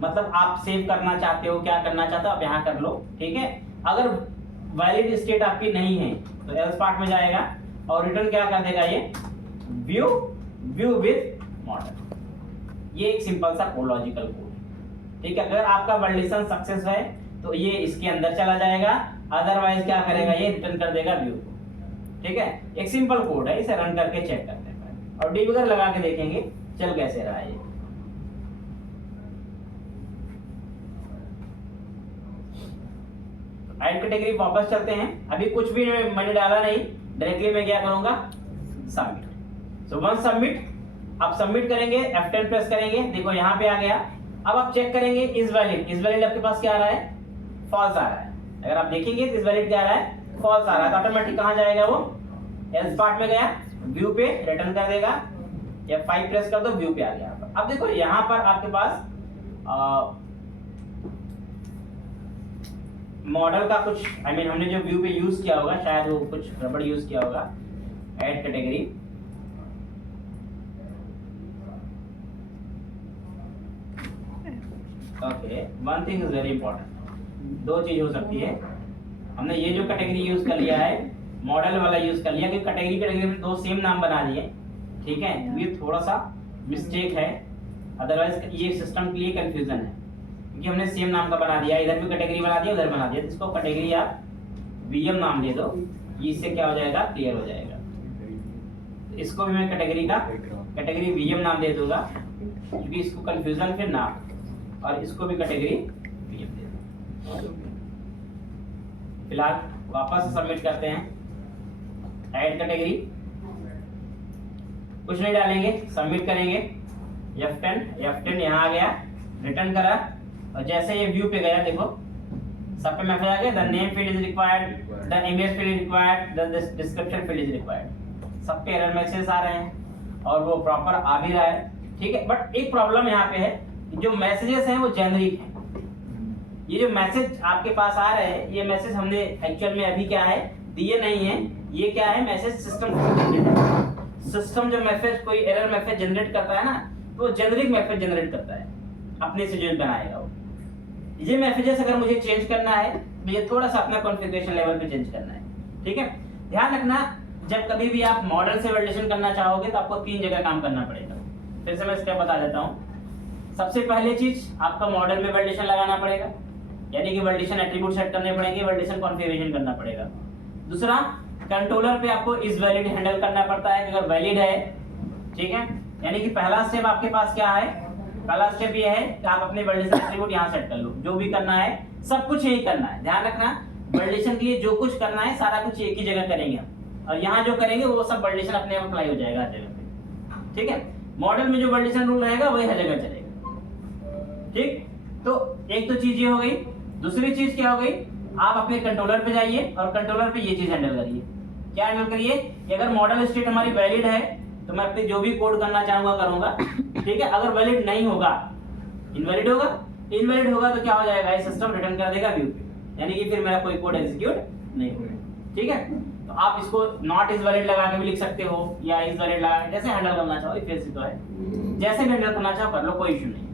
मतलब आप सेव करना चाहते हो, क्या करना चाहते हो आप यहाँ कर लो, ठीक है। अगर वैलिड स्टेट आपकी नहीं है तो एल्स पार्ट में जाएगा और रिटर्न क्या कर देगा, ये व्यू विद मॉडल। ये एक सिंपल सा कोड, लॉजिकल कोड, ठीक है। अगर आपका वैलिडेशन सक्सेस है तो ये इसके अंदर चला जाएगा, अदरवाइज क्या करेगा, ये रिटर्न कर देगा व्यू को, ठीक है। एक सिंपल कोड है, इसे रन करके चेक करते हैं और डिबगर लगा के देखेंगे चल कैसे रहा है ये। ऐड कैटेगरी वापस चलते हैं, अभी कुछ भी मैंने डाला नहीं, डायरेक्टली मैं क्या करूंगा, सबमिट। सो वंस सबमिट, आप सबमिट करेंगे, F10 प्रेस करेंगे, देखो यहाँ पे आ गया। अब आप चेक करेंगे इज वैलिड, इज वैलिड आपके पास क्या आ रहा है, फॉल्स आ रहा है। अगर आप देखेंगे इज वैलिड क्या आ रहा है, फॉल्स आ रहा है, तो ऑटोमेटिक कहाँ जाएगा वो, एल्स पार्ट में गया, व्यू पे रिटर्न कर देगा, F5 प्रेस कर दो, व्यू पे आ गया। अब देखो यहाँ पर आपके पास मॉडल का कुछ हमने जो व्यू पे यूज किया होगा, शायद वो कुछ गड़बड़ यूज किया होगा। Add category, okay, one thing is very important, दो चीज हो सकती है। हमने ये जो कैटेगरी यूज कर लिया है, मॉडल वाला यूज कर लिया, कि कैटेगरी में दो सेम नाम बना दिए, ठीक है। ये थोड़ा सा मिस्टेक है, अदरवाइज ये सिस्टम के लिए कंफ्यूजन है, क्योंकि हमने सेम नाम का बना दिया, इधर भी कैटेगरी बना दिया, उधर बना दिया। इसको कैटेगरी आप वीएम नाम दे दो, इससे क्या हो जाएगा, क्लियर हो जाएगा। इसको भी मैं कैटेगरी वीएम नाम दे दूंगा, क्योंकि इसको कंफ्यूजन फिर ना, और इसको भी कैटेगरी वीएम दे दूंगा। फिलहाल वापस सबमिट करते हैं, ऐड कैटेगरी, कुछ नहीं डालेंगे, सबमिट करेंगे, F10 यहाँ आ गया, रिटर्न करा, और जैसे ये व्यू पे गया, देखो सब पे मैसेज आ गया, the name field is required, the image field is required, the description field is required. सब पे एरर मैसेज आ रहे हैं और वो प्रॉपर आ भी रहा है, ठीक है। बट एक प्रॉब्लम यहाँ पे है, जो मैसेजेस हैं वो जेनरिक हैं। ये जो मैसेज आपके पास आ रहे हैं, ये मैसेज हमने एक्चुअल में अभी क्या है, दिए नहीं है। ये क्या है, मैसेज सिस्टम जो मैसेज कोई एरर मैसेज जनरेट करता है ना, तो वो जेनरिक मैसेज जनरेट करता है, अपने से जो बनाएगा वो। ये मैसेजेस अगर मुझे चेंज करना है, मुझे थोड़ा सा अपना कॉन्फ़िगरेशन लेवल पे चेंज करना है, ठीक है। ध्यान रखना, जब कभी भी आप मॉडल से वैलिडेशन करना चाहोगे तो आपको 3 जगह काम करना पड़ेगा। फिर से मैं स्टेप बता देता हूँ। सबसे पहले चीज, आपका मॉडल में वैलिडेशन लगाना पड़ेगा, यानी कि वैलिडेशन एट्रीब्यूट सेट करने पड़ेंगे, वैलिडेशन कॉन्फ़िगरेशन करना पड़ेगा। दूसरा, कंट्रोलर पे आपको इज वैलिड हैंडल करना पड़ता है, अगर वैलिड है, ठीक है। यानी कि पहला स्टेप आपके पास क्या है, पहला स्टेप ये है कि आप अपने वैलिडेशन एट्रीब्यूट यहाँ सेट कर लो। जो भी करना है सब कुछ यही करना है, ध्यान रखना। वैलिडेशन के लिए जो कुछ करना है सारा कुछ एक ही जगह करेंगे हम, और यहाँ जो करेंगे वो सब वैलिडेशन अपने आप अप्लाई हो जाएगा हर जगह पे, ठीक है। मॉडल में जो वैलिडेशन रूल रहेगा वही हर जगह चलेगा, ठीक। तो एक तो चीज ये हो गई। दूसरी चीज क्या हो गई, आप अपने कंट्रोलर पे जाइए और कंट्रोलर पे ये चीज हैंडल करिए। क्या हैंडल करिए कि अगर मॉडल स्टेट हमारी वैलिड है तो मैं अपने जो भी कोड करना चाहूंगा करूंगा, ठीक है। अगर वैलिड नहीं होगा, इनवैलिड होगा, इनवैलिड होगा तो क्या हो जाएगा, ये सिस्टम रिटर्न कर देगा व्यू पे, यानी कि फिर मेरा कोई कोड एग्जीक्यूट नहीं होगा, ठीक है। तो आप इसको नॉट इज वैलिड लगा के भी लिख सकते हो, या इज वैलिड लगा के, जैसे हैंडल करना चाहो, फिर से तो है, जैसे भी हैंडल करना चाहो कर लो, कोई इशू नहीं,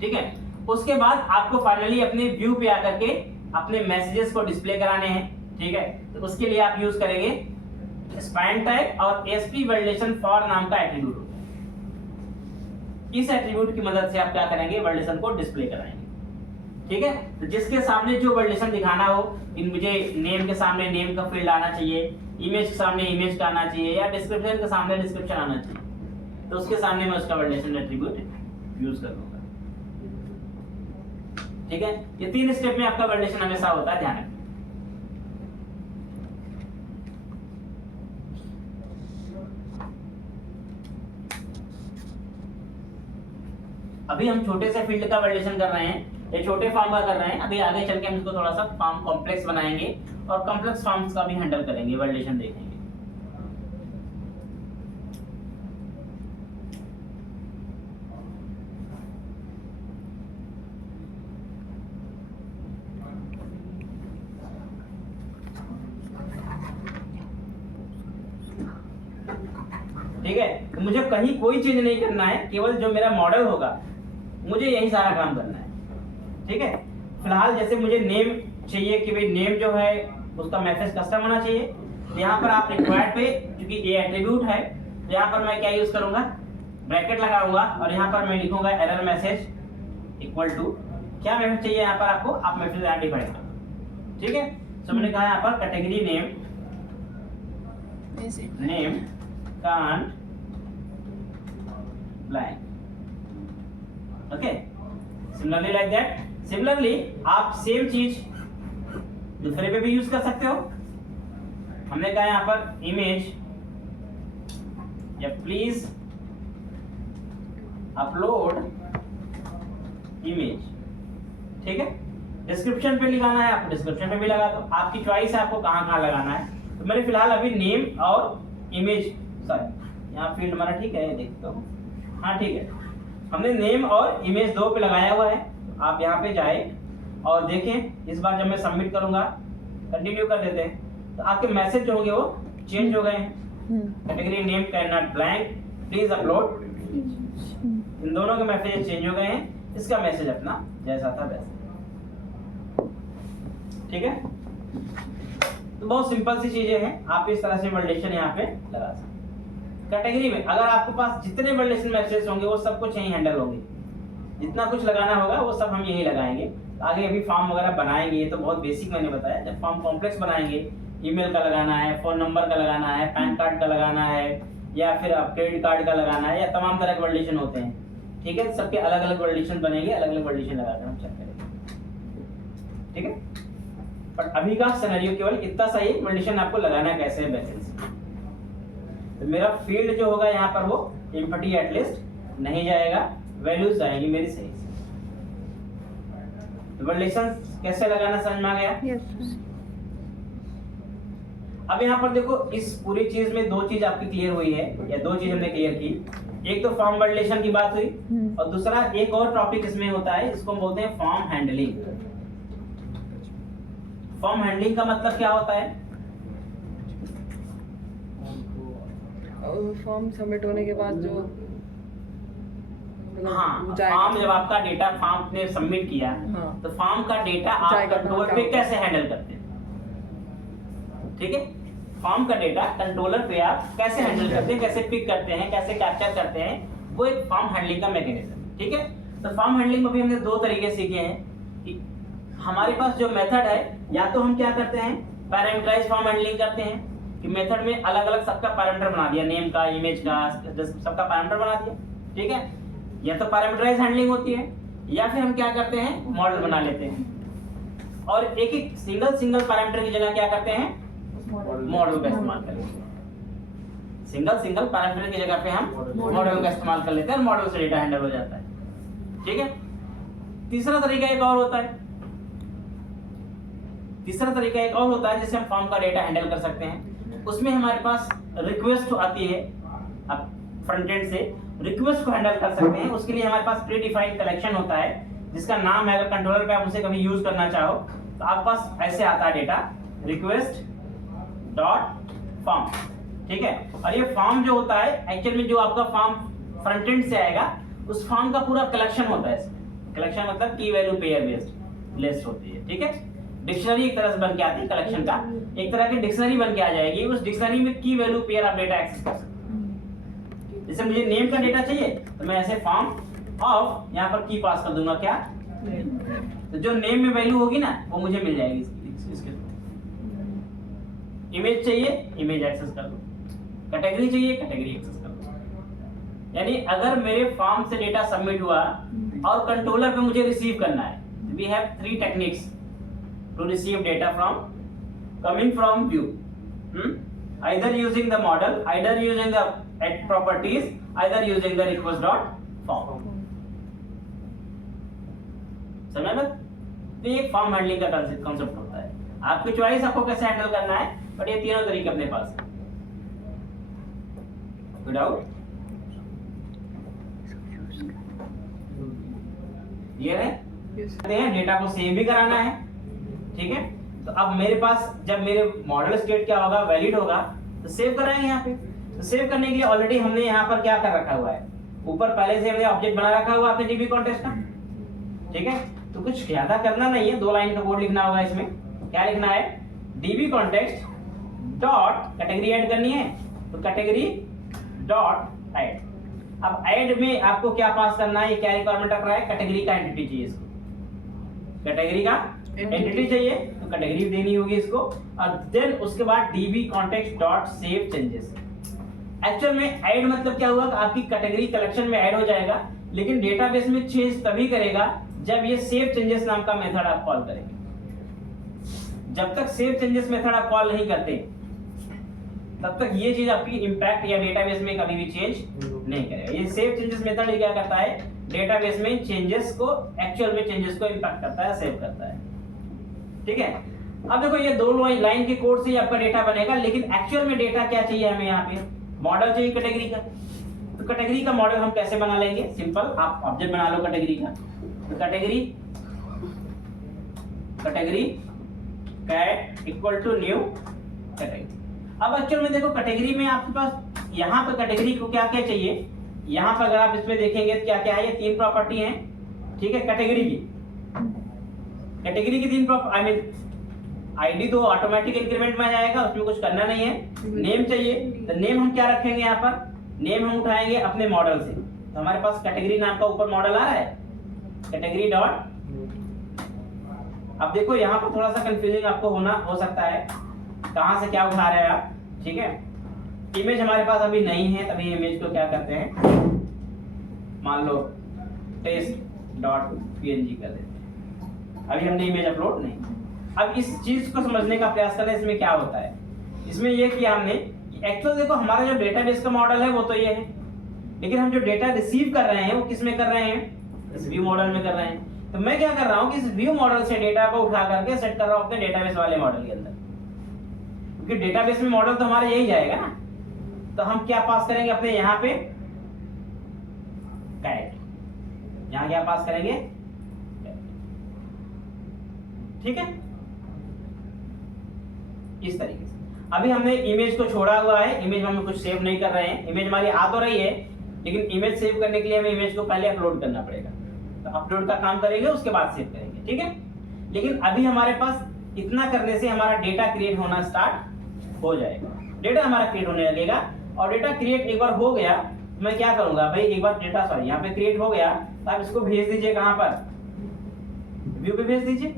ठीक है। उसके बाद आपको फाइनली अपने व्यू पे आकर के अपने मैसेजेस को डिस्प्ले कराने हैं, ठीक है। तो उसके लिए आप यूज करेंगे स्पैन टैग और ASP वैलिडेशन फॉर नाम का एट्रीब्यूट होता है। इस एट्रीब्यूट की मदद से आप क्या करेंगे, वैलिडेशन को डिस्प्ले कराएंगे। ठीक है, तो जिसके सामने जो वैलिडेशन दिखाना हो, इन मुझे नेम के सामने नेम का फील्ड आना चाहिए, इमेज के सामने इमेज का आना चाहिए, या डिस्क्रिप्शन के सामने डिस्क्रिप्शन आना चाहिए, तो उसके सामने मैं उसका वैलिडेशन एट्रीब्यूट यूज कर लूंगा। ठीक है, ये 3 स्टेप में आपका वैलिडेशन हमेशा होता है, ध्यान रखिए। अभी हम छोटे से फील्ड का वैलिडेशन कर रहे हैं, ये छोटे फॉर्म का कर रहे हैं। अभी आगे चल के हम इसको थोड़ा सा फॉर्म कॉम्प्लेक्स बनाएंगे और कॉम्प्लेक्स फॉर्म्स का भी हैंडल करेंगे, वैलिडेशन देखेंगे। ठीक है, तो मुझे कहीं कोई चीज नहीं करना है, केवल जो मेरा मॉडल होगा मुझे यही सारा काम करना है। ठीक है, फिलहाल जैसे मुझे नेम चाहिए कि भाई नेम जो है उसका मैसेज कस्टम होना चाहिए, तो यहाँ पर आप रिक्वायर्ड पे, क्योंकि ये एट्रीब्यूट है, तो यहाँ पर मैं क्या यूज करूंगा, ब्रैकेट लगाऊंगा और यहाँ पर मैं लिखूंगा एरर मैसेज इक्वल टू क्या मैसेज चाहिए यहाँ पर आपको, आप मैसेज यहाँ डिफाइन करो। ठीक है, तो मैंने कहा यहाँ पर category name can't blank. Okay, similarly like that. Similarly आप सेम चीज दूसरे पे भी यूज कर सकते हो। हमने कहा यहाँ पर इमेज या प्लीज अपलोड इमेज। ठीक है, डिस्क्रिप्शन पे लगाना है आपको, डिस्क्रिप्शन पे भी लगा दो, आपकी चॉइस है आपको कहाँ कहाँ लगाना है। तो मैंने फिलहाल अभी नेम और इमेज, सॉरी यहाँ फील्ड हमारा ठीक है, देखता हूँ, हाँ ठीक है, हमने नेम और इमेज 2 पे लगाया हुआ है। आप यहाँ पे जाए और देखें, इस बार जब मैं सबमिट करूंगा, कंटिन्यू कर देते हैं, तो आपके मैसेज जो होंगे वो चेंज हो गए हैं। Category name can not blank, please upload, इन दोनों के मैसेज चेंज हो गए हैं, इसका मैसेज अपना जैसा था वैसा। ठीक है, तो बहुत सिंपल सी चीजें हैं, आप इस तरह से वैलिडेशन यहाँ पे लगा सकते हैं। कैटेगरी में अगर आपके पास जितने वैलिडेशन मैसेज होंगे वो सब कुछ यही हैंडल होंगे, जितना कुछ लगाना होगा वो सब हम यही लगाएंगे। आगे अभी फॉर्म वगैरह बनाएंगे, ये तो बहुत बेसिक मैंने बताया। जब फॉर्म कॉम्प्लेक्स बनाएंगे, ईमेल का लगाना है, फोन नंबर का लगाना है, पैन कार्ड का लगाना है, या फिर क्रेडिट कार्ड का लगाना है, या तमाम तरह के वैलिडेशन होते हैं। ठीक है, सबके अलग अलग वैलिडेशन बनेंगे, अलग अलग वैलिडेशन लगाकर हम चेक करेंगे। ठीक है, बट अभी का सिनेरियो केवल इतना सा ही, वैलिडेशन आपको लगाना कैसे है वैकेंसी। तो मेरा फील्ड जो होगा यहाँ पर वो एम्प्टी एटलिस्ट नहीं जाएगा, वैल्यूज जाएंगी मेरी सही से। तो वैलिडेशन कैसे लगाना समझ में आ गया? yes. अब यहाँ पर देखो, इस पूरी चीज में 2 चीज आपकी क्लियर हुई है, या 2 चीज हमने क्लियर की। एक तो फॉर्म वैलिडेशन की बात हुई, और दूसरा एक और टॉपिक इसमें होता है, इसको हम बोलते हैं फॉर्म हैंडलिंग। फॉर्म हैंडलिंग का मतलब क्या होता है? फॉर्म सबमिट होने के बाद जो हाँ, फॉर्म जब आपका डेटा फॉर्म ने सबमिट किया, हाँ, तो फॉर्म का डेटा आप कंट्रोलर पे कैसे हैंडल करते हैं? ठीक है, फॉर्म का डेटा कंट्रोलर पे आप कैसे हैंडल करते हैं, कैसे पिक करते हैं, कैसे कैप्चर करते हैं, वो एक फॉर्म हैंडलिंग का मैकेनिज्म। ठीक है, तो फॉर्म हैंडलिंग में भी हमने 2 तरीके सीखे हैं कि हमारे पास जो मेथड है, या तो हम क्या करते हैं, पैरामीटराइज फॉर्म हैंडलिंग करते हैं कि मेथड में अलग अलग सबका पैरामीटर बना दिया, नेम का, इमेज का, सबका पैरामीटर बना दिया। ठीक है, या तो पैरामीटराइज हैंडलिंग होती है, या फिर हम क्या करते हैं, मॉडल बना लेते हैं और एक एक सिंगल पैरामीटर की जगह क्या करते हैं, मॉडल का इस्तेमाल कर लेते हैं। सिंगल पैरामीटर की जगह पे हम मॉडल का इस्तेमाल कर लेते हैं और मॉडल से डेटा हैंडल हो जाता है। ठीक है, तीसरा तरीका एक और होता है, जिससे हम फॉर्म का डेटा हैंडल कर सकते हैं। उसमें हमारे पास रिक्वेस्ट आती है, अब फ्रंट एंड से रिक्वेस्ट को हैंडल कर सकते हैं। उसके लिए हमारे पास प्री डिफाइंड कलेक्शन होता है, जिसका नाम है, अगर कंट्रोलर पे आप उसे कभी यूज करना चाहो तो आपके पास ऐसे आता है डेटा रिक्वेस्ट डॉट फॉर्म। ठीक है, और ये फॉर्म जो होता है, एक्चुअल में जो आपका फॉर्म फ्रंट एंड से आएगा, उस फॉर्म का पूरा कलेक्शन होता है। इसमें कलेक्शन मतलब की वैल्यू पेयर बेस्ड लिस्ट होती है। ठीक है, डिक्शनरी एक तरह से बन के आती है कलेक्शन का, एक तरह की डिक्शनरी बन के आ जाएगी। उस डिक्शनरी में की वैल्यू पेयर आप डेटा एक्सेस कर सकते हो। जैसे मुझे नेम का डेटा चाहिए तो मैं ऐसे फॉर्म ऑफ यहाँ पर की पास कर दूंगा क्या, तो जो नेम में वैल्यू होगी ना वो मुझे मिल जाएगी इसके थ्रू। इमेज चाहिए इमेज एक्सेस कर दो, कैटेगरी चाहिए कैटेगरी एक्सेस कर दो। यानी अगर मेरे फॉर्म से डेटा सबमिट हुआ और कंट्रोलर पे मुझे रिसीव करना है, we have 3 techniques to receive data from coming from view, either using the model, either using the add properties, either using the request dot form। समझ में? तो ये फॉर्म हैंडलिंग का कांसेप्ट होता है। आपकी चॉइस आपको कैसे हैंडल करना है, बट ये तीनों तरीके अपने पास है। कोई डाउट? ये है डेटा को सेव भी कराना है, ठीक है। तो अब मेरे पास जब मेरे मॉडल स्टेट क्या होगा, वैलिड होगा, तो सेव कराएंगे यहाँ पे। तो सेव करने के लिए ऑलरेडी हमने यहाँ पर क्या कर रखा हुआ है, ऊपर पहले से हमने ऑब्जेक्ट बना रखा हुआ अपने डीबी कॉन्टेस्ट का, ठीक है। तो कुछ ज्यादा करना नहीं है, 2 लाइन का कोड लिखना होगा इसमें। क्या लिखना है, dB contest dot category add करनी है, तो कैटेगरी डॉट ऐड। अब ऐड में आपको क्या पास करना है, ये क्या रिक्वायरमेंट रख रहा है, कैटेगरी का एंटिटी चाहिए इसको, कैटेगरी का एंटिटी चाहिए तो कैटेगरी देनी होगी इसको। और देन उसके बाद dB context dot save changes. Actual में ऐड मतलब क्या हुआ कि आपकी कैटेगरी कलेक्शन में ऐड हो जाएगा, लेकिन डेटाबेस में चेंज तभी करेगा जब ये सेव चेंजेस नाम का मेथड आप कॉल करेंगे। जब तक सेव चेंजेस मेथड आप कॉल नहीं करते तब तक ये चीज आपकी इंपैक्ट या डेटाबेस में कभी भी चेंज नहीं करेगा। ये सेव चेंजेस मेथड क्या करता है, डेटाबेस में चेंजेस को, एक्चुअल में चेंजेस को इंपैक्ट करता है, सेव करता है, ठीक है। अब देखो ये 2 लाइन के कोड से आपका डेटा बनेगा, लेकिन एक्चुअल में डेटा क्या चाहिए हमें, यहाँ पे मॉडल चाहिए कैटेगरी का। तो कैटेगरी का मॉडल हम कैसे बना लेंगे, सिंपल, आप ऑब्जेक्ट बना लो कैटेगरी का। तो category cat equal to new category. अब एक्चुअल में देखो कैटेगरी में आपके पास यहाँ पे कैटेगरी को क्या क्या चाहिए, यहाँ पर अगर आप इसमें देखेंगे तो क्या क्या है, ये 3 प्रॉपर्टी हैं, ठीक है। कैटेगरी की 3 आई मीन आईडी तो ऑटोमेटिक इंक्रीमेंट में आ जाएगा, उसमें कुछ करना नहीं है। नेम चाहिए, तो नेम हम क्या रखेंगे, यहाँ पर नेम हम उठाएंगे अपने मॉडल से। तो हमारे पास कैटेगरी नाम का ऊपर मॉडल आ रहा है, कैटेगरी डॉट। अब देखो यहाँ पर थोड़ा सा कंफ्यूजिंग आपको हो सकता है, कहाँ से क्या उठा रहे हैं आप, ठीक है। इमेज हमारे पास अभी नहीं है, तभी इमेज को क्या करते हैं, मान लो टेस्ट डॉट png कर देते हैं। अभी हमने इमेज अपलोड नहीं। अब इस चीज को समझने का प्रयास करें, इसमें क्या होता है। इसमें ये किया हमने, एक्चुअल देखो हमारा जो डेटाबेस का मॉडल है वो तो ये है, लेकिन हम जो डेटा रिसीव कर रहे हैं वो किस में कर रहे हैं, इस व्यू मॉडल में कर रहे हैं। तो मैं क्या कर रहा हूँ कि इस व्यू मॉडल से डेटा को उठा करके सेट कर रहा हूँ अपने डेटाबेस वाले मॉडल के अंदर, क्योंकि डेटाबेस में मॉडल तो हमारा यही जाएगा ना। तो हम क्या पास करेंगे अपने यहाँ पे, कैट, यहाँ क्या पास करेंगे, ठीक है, इस तरीके से। अभी हमने इमेज को छोड़ा हुआ है, इमेज में हम कुछ सेव नहीं कर रहे हैं, इमेज हमारी आ तो रही है, लेकिन इमेज सेव करने के लिए हमें इमेज को पहले अपलोड करना पड़ेगा। तो अपलोड का काम करेंगे, उसके बाद सेव करेंगे, ठीक है। लेकिन अभी हमारे पास इतना करने से हमारा डेटा क्रिएट होना स्टार्ट हो जाएगा, डेटा हमारा क्रिएट होने लगेगा। और डेटा क्रिएट एक बार हो गया तो मैं क्या करूंगा भाई, एक बार डेटा यहाँ पे क्रिएट हो गया तो आप इसको भेज दीजिए कहाँ पर, व्यू पे भेज दीजिए।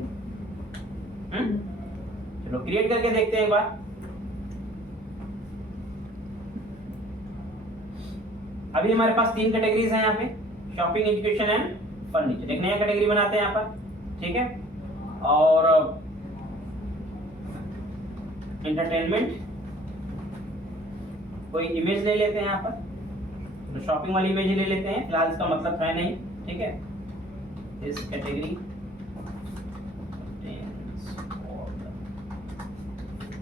चलो क्रिएट करके देखते हैं एक बार। अभी हमारे पास 3 कैटेगरीज हैं यहाँ पे, शॉपिंग, एजुकेशन एंड फर्नीचर। एक नया कैटेगरी बनाते हैं यहाँ पर, ठीक है। और एंटरटेनमेंट, कोई इमेज ले लेते हैं यहाँ पर, तो शॉपिंग वाली इमेज ले लेते हैं, फिलहाल इसका मतलब है नहीं, ठीक है। इस कैटेगरी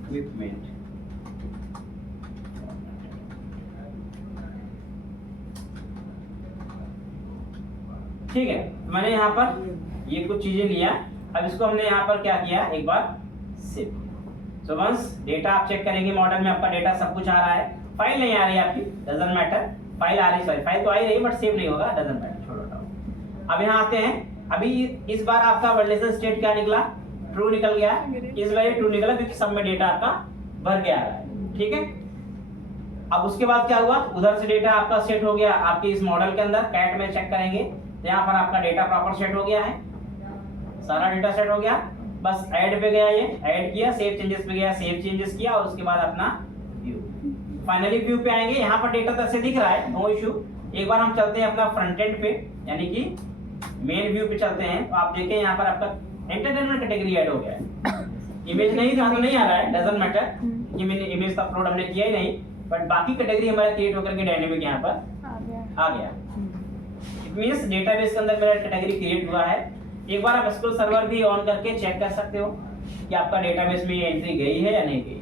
इक्विपमेंट, ठीक है। मैंने यहाँ पर ये कुछ चीजें लिया, अब इसको हमने यहाँ पर क्या किया, एक बार सेव। सो वंस डेटा आप चेक करेंगे, मॉडल में आपका डेटा सब कुछ आ रहा है, फाइल नहीं आ रही है आपकी, डजंट मैटर, फाइल आ रही, सॉरी फाइल तो आ ही रही बट सेव नहीं होगा, डजंट मैटर, छोड़ो हटाओ। अब यहाँ आते हैं, अभी इस बार आपका वैलिडेशन स्टेट क्या निकला, ट्रू निकल गया, इस वजह ट्रू निकला क्योंकि सब में डेटा आपका भर के आ रहा है। ठीक है, अब उसके बाद क्या हुआ, उधर से डेटा आपका सेट हो गया आपके इस मॉडल के अंदर। कैट में चेक करेंगे तो यहाँ पर आपका डेटा प्रॉपर सेट हो गया है, सारा डेटा सेट हो गया। बस ऐड पे गया, ये ऐड किया, सेव चेंजेस पे गया, सेव चेंजेस किया और उसके बाद अपना व्यू, फाइनली व्यू पे आएंगे। यहाँ पर डेटा तो ऐसे दिख रहा है, नो इशू। एक बार हम चलते हैं अपना फ्रंट एंड पे, यानी कि मेन व्यू पे चलते हैं। तो आप देखें यहाँ पर आपका एंटरटेनमेंट कैटेगरी ऐड हो गया है। इमेज नहीं था तो नहीं आ रहा है, डजंट मैटर कि मैंने इमेज का अपलोड हमने किया ही नहीं, बट बाकी कैटेगरी हमारा क्रिएट होकर के डायनेमिक यहाँ पर आ गया। इट मींस डेटाबेस के अंदर मेरा कैटेगरी क्रिएट हुआ है। एक बार आप SQL सर्वर भी ऑन करके चेक कर सकते हो कि आपका डेटाबेस में ये एंट्री गई है या नहीं गई।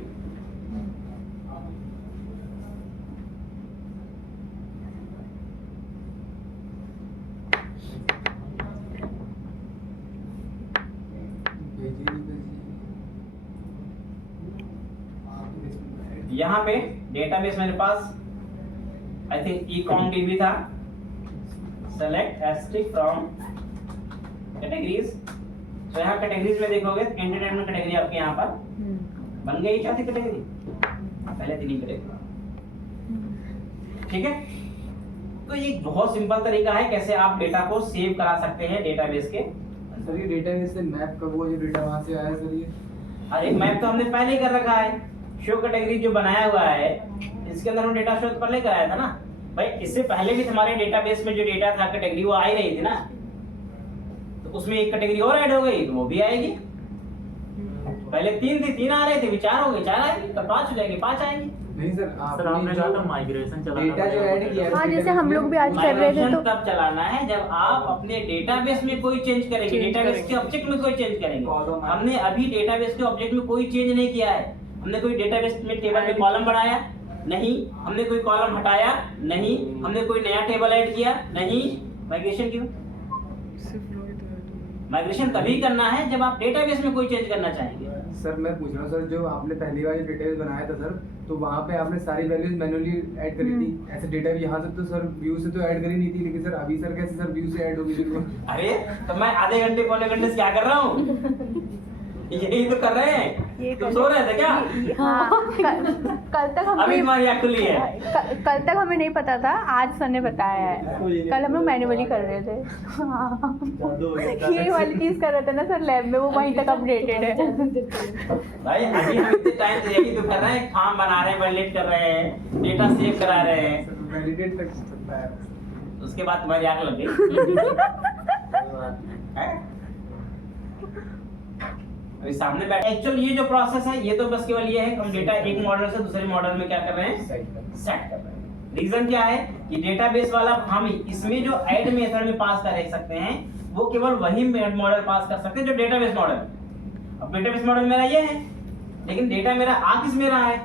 यहाँ पे डेटाबेस मेरे पास आई थिंक ecomdb था। सेलेक्ट एस्ट्रिक फ्रॉम कैटेगरीज, तो यहाँ कैटेगरीज में देखोगे एंटरटेनमेंट कैटेगरी आपके यहाँ पर बन गई, चौथी कैटेगरी, पहले तीन कैटेगरी। ठीक है, तो ये बहुत सिंपल तरीका है कैसे आप डेटा को सेव करा सकते हैं डेटाबेस के। सर ये डेटाबेस से मैप का वो जो डेटा वहाँ से आया सर, ये अरे मैप तो हमने पहले ही कर रखा है, शो कैटेगरी जो बनाया हुआ है इसके अंदर हम डेटा शो तो पहले कराया था ना भाई। इससे पहले भी हमारे डेटाबेस में जो डेटा था कैटेगरी वो आ ही रही थी ना, तो उसमें एक कैटेगरी और ऐड हो गई तो वो भी आएगी। पहले तीन थी, तीन आ रहे थे, 4 हो गए, 4 आएगी, तो 5 हो जाएगी, 5 आएगी। नहीं सर, सर आपने जो तो माइग्रेशन चलाना डेटा जो ऐड किया है, हाँ जैसे हम लोग भी आज कर रहे थे तो तब चलाना है जब आप अपने डेटाबेस में कोई चेंज करेंगे, डेटाबेस के ऑब्जेक्ट में कोई चेंज करेंगे। हमने अभी डेटाबेस के ऑब्जेक्ट में कोई चेंज नहीं किया है। हमने कोई डेटाबेस में टेबल में कॉलम बढ़ाया नहीं, हमने कोई कॉलम हटाया नहीं, हमने कोई नया टेबल ऐड किया नहीं। माइग्रेशन क्यों? माइग्रेशन तभी करना है जब आप डेटाबेस में कोई चेंज करना चाहेंगे। सर मैं पूछ रहा हूँ सर, जो आपने पहली बार डेटाबेस बनाया था सर, तो वहाँ पे आपने सारी वैल्यूज मैन्युअली ऐड करी थी। ऐसे डेटा यहाँ से तो सर व्यू से तो ऐड करी नहीं थी, लेकिन सर अभी सर कैसे सर व्यू से ऐड होगी बिल्कुल? अरे तो मैं आधे घंटे पौने घंटे से क्या कर रहा हूँ? यही तो कर रहे हैं। तुम सो रहे थे क्या? हाँ, कल तक अभी हमें तुम्हारी आँख खुली है। कल तक हमें नहीं पता था, आज सर ने बताया है। कल हम लोग मैन्युअली कर रहे थे। हाँ। ये वाली चीज कर रहे थे ना सर लैब में, वो वहीं तक अपडेटेड है। भाई अभी हम इतने टाइम से यही तो कर रहे हैं, फॉर्म बना रहे हैं, वैलिडेट कर रहे हैं, डेटा सेव करा रहे हैं। सर वैलिडेट तक सकता है। उसके बाद तुम्हारी आँख लग गई। अभी सामने बैठे एक्चुअल ये जो प्रोसेस है ये तो बस केवल ये है हम डेटा एक मॉडल से दूसरे मॉडल में क्या कर रहे हैं, सेट कर रहे हैं। रीजन क्या है कि डेटाबेस वाला हम इसमें जो ऐड मेथड में पास कर सकते हैं वो केवल वही मॉडल पास कर सकते हैं जो डेटाबेस मॉडल। अब डेटाबेस मॉडल मेरा ये है, लेकिन डेटा मेरा आ किस में रहा है,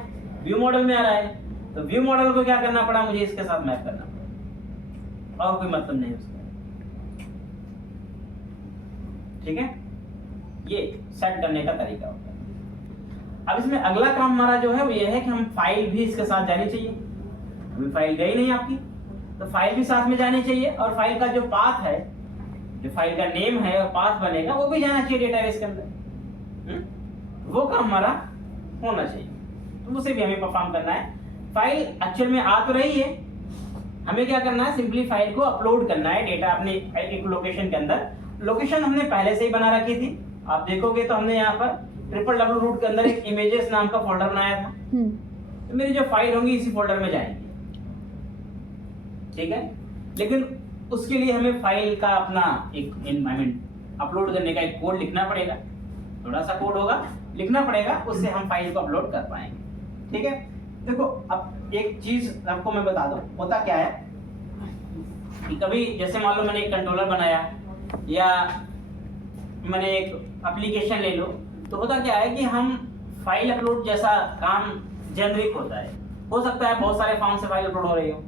व्यू मॉडल में आ रहा है। तो व्यू मॉडल को क्या करना पड़ा, मुझे इसके साथ मैप करना पड़ा, और कोई मतलब नहीं उसका। ठीक है, ये सेट करने का तरीका होता है। अब इसमें अगला काम हमारा जो है वो ये है कि हम फाइल भी इसके साथ जानी चाहिए। अभी फाइल गई नहीं आपकी, तो फाइल भी साथ में जानी चाहिए, और फाइल का जो पाथ है, जो फाइल का नेम है और पाथ बनेगा वो भी जाना चाहिए डेटाबेस के अंदर। वो काम हमारा होना चाहिए, तो उसे भी हमें परफॉर्म करना है। फाइल एक्चुअल में आ तो रही है, हमें क्या करना है, सिंपली फाइल को अपलोड करना है डेटा अपने एक लोकेशन के अंदर। लोकेशन हमने पहले से ही बना रखी थी, आप देखोगे तो हमने यहाँ पर www रूट के अंदर एक इमेजेस नाम का फोल्डर बनाया था। तो मेरी जो फाइल होंगी इसी फोल्डर में जाएंगी। ठीक है, लेकिन उसके लिए हमें फाइल का अपना एक एनवायरनमेंट अपलोड करने का एक कोड लिखना पड़ेगा, थोड़ा सा कोड होगा, लिखना पड़ेगा, उससे हम फाइल को अपलोड कर पाएंगे। ठीक है, देखो अब एक चीज आपको मैं बता दूं, होता क्या है कि कभी जैसे मान लो मैंने एक कंट्रोलर बनाया या मैंने एक एप्लीकेशन ले लो, तो होता क्या है कि हम फाइल अपलोड जैसा काम जेनरिक होता है, हो सकता है बहुत सारे फॉर्म से फाइल अपलोड हो रही हो।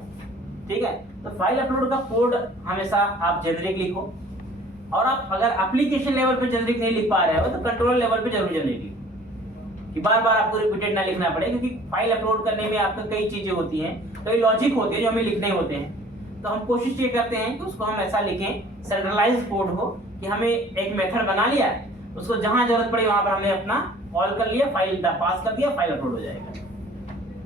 ठीक है, तो फाइल अपलोड का कोड हमेशा आप जेनरिक लिखो, और आप अगर एप्लीकेशन लेवल पे जेनरिक नहीं लिख पा रहे हो तो कंट्रोलर लेवल पे जरूर जेनरिक लिखो, कि बार बार आपको रिपीटेड ना लिखना पड़े, क्योंकि फाइल अपलोड करने में आपको कई चीजें होती हैं, कई लॉजिक होते हैं जो हमें लिखने होते हैं। तो हम कोशिश ये करते हैं कि उसको हम ऐसा लिखें, सेंट्रलाइज्ड कोड हो, कि हमें एक मेथड बना लिया, उसको जहां जरूरत पड़ी वहां पर हमने अपना कॉल कर लिया, फाइल पास कर दिया, फाइल अपलोड हो जाएगा।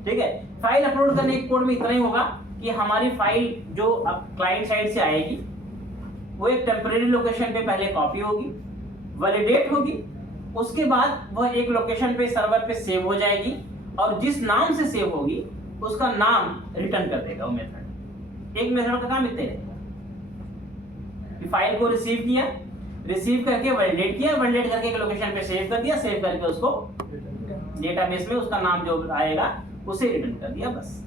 ठीक है, फाइल अपलोड करने के कोड में इतना ही होगा कि हमारी फाइल जो अब क्लाइंट साइड से आएगी वो एक टेम्परेरी लोकेशन पे पहले कॉपी होगी, वैलिडेट होगी, उसके बाद वह एक लोकेशन पे सर्वर पे सेव हो जाएगी और जिस नाम से सेव होगी उसका नाम रिटर्न कर देगा वो मेथड। एक मेथड का काम इतना ही रहेगा कि फाइल को रिसीव किया, रिसीव करके वैलिडेट किया, वैलिडेट करके एक लोकेशन पे सेव कर दिया, सेव करके उसको डेटाबेस में उसका नाम जो आएगा उसे रिटर्न कर दिया, बस।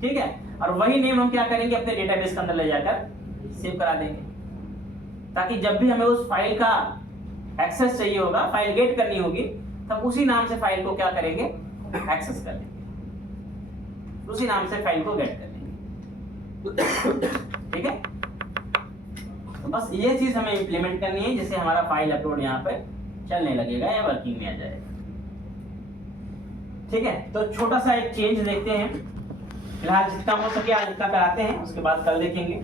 ठीक है, और वही नेम हम क्या करेंगे अपने डेटाबेस के अंदर ले जाकर सेव करा देंगे, ताकि जब भी हमें उस फाइल का एक्सेस चाहिए होगा, फाइल गेट करनी होगी, तब उसी नाम से फाइल को क्या करेंगे, एक्सेस कर लेंगे, उसी नाम से फाइल को गेट कर लेंगे। ठीक है, तो बस ये चीज हमें इंप्लीमेंट करनी है जिससे हमारा फाइल अपलोड यहाँ पे चलने लगेगा या वर्किंग में आ जाएगा। ठीक है, तो छोटा सा एक चेंज देखते हैं, फिलहाल जितना हो सके आज इतना कराते हैं, उसके बाद कल देखेंगे।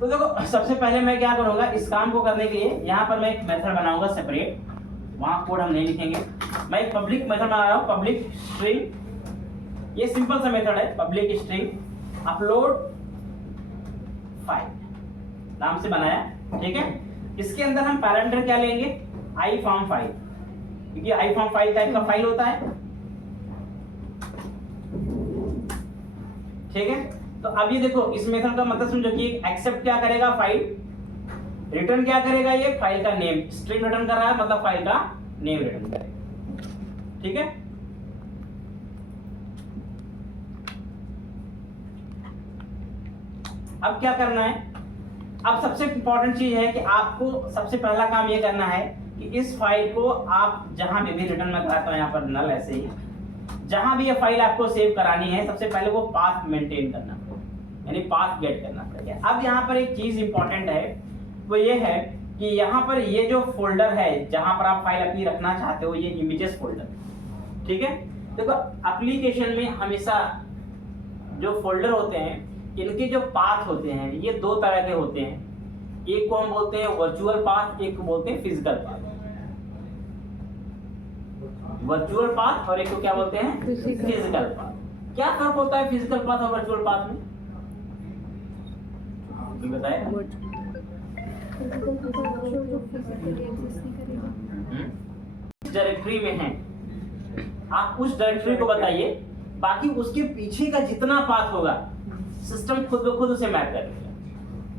तो देखो सबसे पहले मैं क्या करूंगा, इस काम को करने के लिए यहाँ पर मैं एक मेथड बनाऊंगा सेपरेट, वहां कोड हम नहीं लिखेंगे। मैं एक पब्लिक मेथड बना रहा हूँ, पब्लिक स्ट्रिंग, ये सिंपल सा मेथड है, पब्लिक स्ट्रिंग अपलोड फाइल नाम से बनाया। ठीक है, इसके अंदर हम पैरामीटर क्या लेंगे, आई फॉर्म फाइल, क्योंकि आई फॉर्म फाइल टाइप का फाइल होता है। ठीक है, तो अब ये देखो इस मेथड का मतलब समझो कि एक्सेप्ट क्या करेगा, फाइल रिटर्न क्या करेगा, ये फाइल का नेम, स्ट्रिंग रिटर्न कर रहा है मतलब फाइल का नेम रिटर्न करेगा। ठीक है, अब क्या करना है, अब सबसे इंपॉर्टेंट चीज है कि आपको सबसे पहला काम ये करना है कि इस फाइल को आप जहां भी रिटर्न में कराता हूं यहाँ पर नल ऐसे ही, जहां भी ये फाइल आपको सेव करानी है सबसे पहले वो पाथ मेंटेन करना पड़ेगा, यानी पाथ गेट करना पड़ेगा। अब यहाँ पर एक चीज इंपॉर्टेंट है, वो ये है कि यहाँ पर ये जो फोल्डर है जहां पर आप फाइल अपनी रखना चाहते हो, ये इमेजेस फोल्डर। ठीक है, देखो एप्लीकेशन में हमेशा जो फोल्डर होते हैं इनके जो पाथ होते हैं ये दो तरह के होते हैं, एक को हम बोलते हैं वर्चुअल पाथ, एक को बोलते हैं फिजिकल पाथ। वर्चुअल पाथ और एक को क्या बोलते हैं, फिजिकल पाथ। क्या फर्क होता है फिजिकल पाथ और वर्चुअल पाथ में, बताए? डायरेक्टरी में है, आप उस डायरेक्टरी को बताइए, बाकी उसके पीछे का जितना पाथ होगा सिस्टम खुद ब खुद उसे मैप कर लेगा,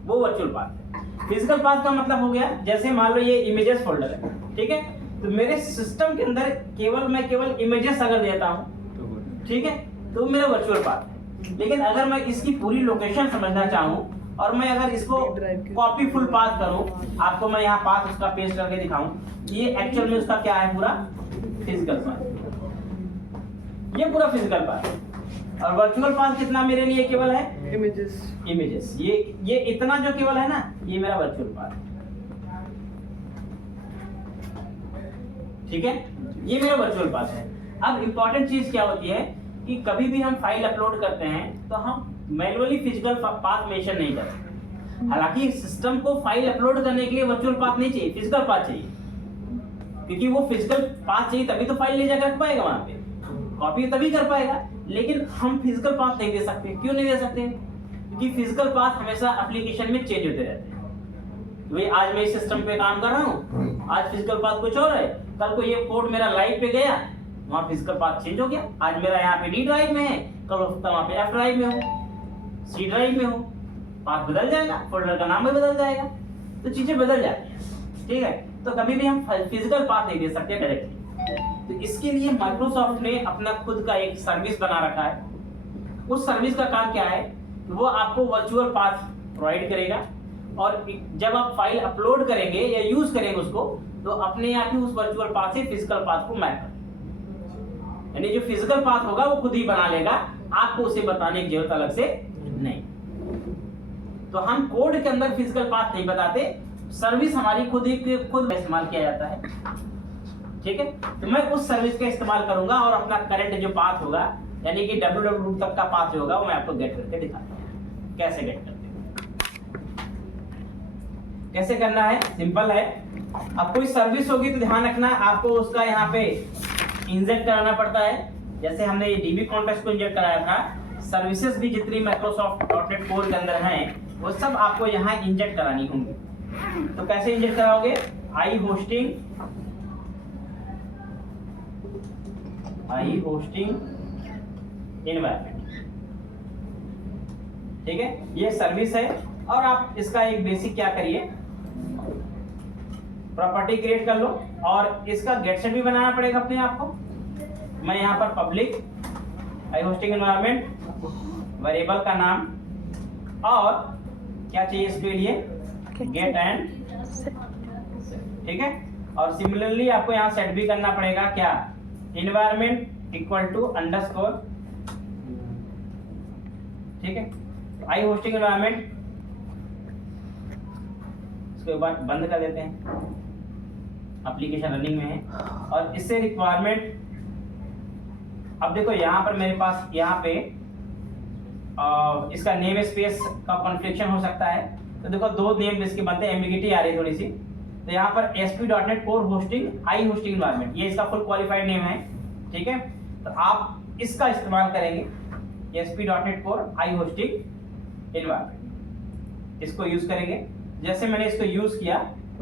वो वर्चुअल पाथ है। फिजिकल पाथ का मतलब हो गया, जैसे मान लो ये इमेजेस फोल्डर है, ठीक है, तो मेरे सिस्टम के अंदर मैं केवल इमेजेस अगर देता हूँ, ठीक है, तो मेरा वर्चुअल पाथ है। लेकिन अगर मैं इसकी पूरी लोकेशन समझना चाहूँ और मैं अगर इसको कॉपी फुल पाथ करूँ, आपको मैं यहाँ पाथ उसका पेस्ट करके दिखाऊं, ये एक्चुअल में उसका क्या है, पूरा फिजिकल पाथ, ये पूरा फिजिकल पाथ है। और वर्चुअल पाथ कितना मेरे लिए केवल है, इमेजेस, ये इतना जो केवल है ना, ये मेरा वर्चुअल पाथ है। ठीक है, ये मेरा वर्चुअल पाथ है। अब इंपॉर्टेंट चीज क्या होती है कि कभी भी हम फाइल अपलोड करते हैं तो हम मैन्युअली फिजिकल पाथ मेंशन नहीं करते। हालांकि सिस्टम को फाइल अपलोड करने के लिए वर्चुअल पाथ नहीं चाहिए, फिजिकल पाथ चाहिए, क्योंकि वो फिजिकल पाथ चाहिए तभी तो फाइल ले जाकर रख पाएगा वहां पे, कॉपी तभी कर पाएगा। लेकिन हम फिजिकल पाथ नहीं दे सकते। क्यों नहीं दे सकते? क्योंकि फिजिकल पाथ हमेशा एप्लीकेशन में चेंज होते रहते हैं। भाई आज मैं इस सिस्टम पे काम कर रहा हूँ, आज फिजिकल पाथ कुछ और है, कल को ये कोड मेरा लाइव पे गया, वहाँ फिजिकल पाथ चेंज हो गया। आज मेरा यहाँ पे डी ड्राइव में है, कल हो सकता है वहाँ पे एफ ड्राइव में हो, सी ड्राइव में हो, पाथ बदल जाएगा, फोल्डर का नाम भी बदल जाएगा, तो चीजें बदल जाती हैं। ठीक है, तो कभी भी हम फिजिकल पाथ नहीं दे सकते डायरेक्टली। तो इसके लिए माइक्रोसॉफ्ट ने अपना खुद का एक सर्विस बना रखा है। उस सर्विस का काम क्या है, वो आपको वर्चुअल पाथ प्रोवाइड करेगा और जब आप फाइल अपलोड करेंगे या यूज करेंगे उसको, तो अपने आप ही उस वर्चुअल पाथ से फिजिकल पाथ को मैप कर, यानी जो फिजिकल पाथ होगा वो खुद ही बना लेगा, आपको उसे बताने की जरूरत अलग से नहीं। तो हम कोड के अंदर फिजिकल पाथ नहीं बताते, सर्विस हमारी खुद इस्तेमाल किया जाता है। ठीक है, तो मैं उस सर्विस का इस्तेमाल करूंगा और अपना करंट जो पाथ होगा, यानी कि www तक का पाथ होगा, वो मैं आपको गेट करके दिखाता हूँ कैसे गेट करते हैं। कैसे करना है, सिंपल है। अब कोई सर्विस होगी तो ध्यान रखना आपको उसका यहाँ पे इंजेक्ट कराना पड़ता है। जैसे हमने ये डीबी कॉन्टेक्स्ट को इंजेक्ट कराया था, सर्विसेज भी जितनी माइक्रोसॉफ्ट .NET कोर के अंदर हैं वो सब आपको यहाँ इंजेक्ट करानी होंगी। तो कैसे इंजेक्ट कराओगे? आई होस्टिंग इन्वायरमेंट, ठीक है, ये सर्विस है। और आप इसका एक बेसिक क्या करिए, प्रॉपर्टी क्रिएट कर लो और इसका गेट सेट भी बनाना पड़ेगा अपने आप को। मैं यहाँ पर पब्लिक आई होस्टिंग एनवायरनमेंट, वेरिएबल का नाम और क्या चाहिए इसके लिए, गेट एंड, ठीक है। और सिमिलरली आपको यहाँ सेट भी करना पड़ेगा क्या, इन्वायरमेंट इक्वल टू अंडरस्कोर, ठीक है। आई होस्टिंग एनवायरनमेंट, इसको एक बार बंद कर देते हैं, एप्लीकेशन रनिंग में है। और इससे रिक्वायरमेंट, अब देखो यहाँ पर मेरे पास यहाँ पे इसका नेम स्पेस का कॉन्फ़िगरेशन हो सकता है। तो देखो दो नेम इसके बनते हैं, एम्बिगिटी आ रही है थोड़ी सी। तो यहाँ पर ASP.NET कोर होस्टिंग आई होस्टिंग एनवायरनमेंट, ये इसका फुल क्वालिफाइड नेम है, ठीक है। तो आप इसका इस्तेमाल करेंगे, ASP.NET कोर आई होस्टिंग एनवायरनमेंट, इसको यूज करेंगे। जैसे मैंने इसको यूज किया,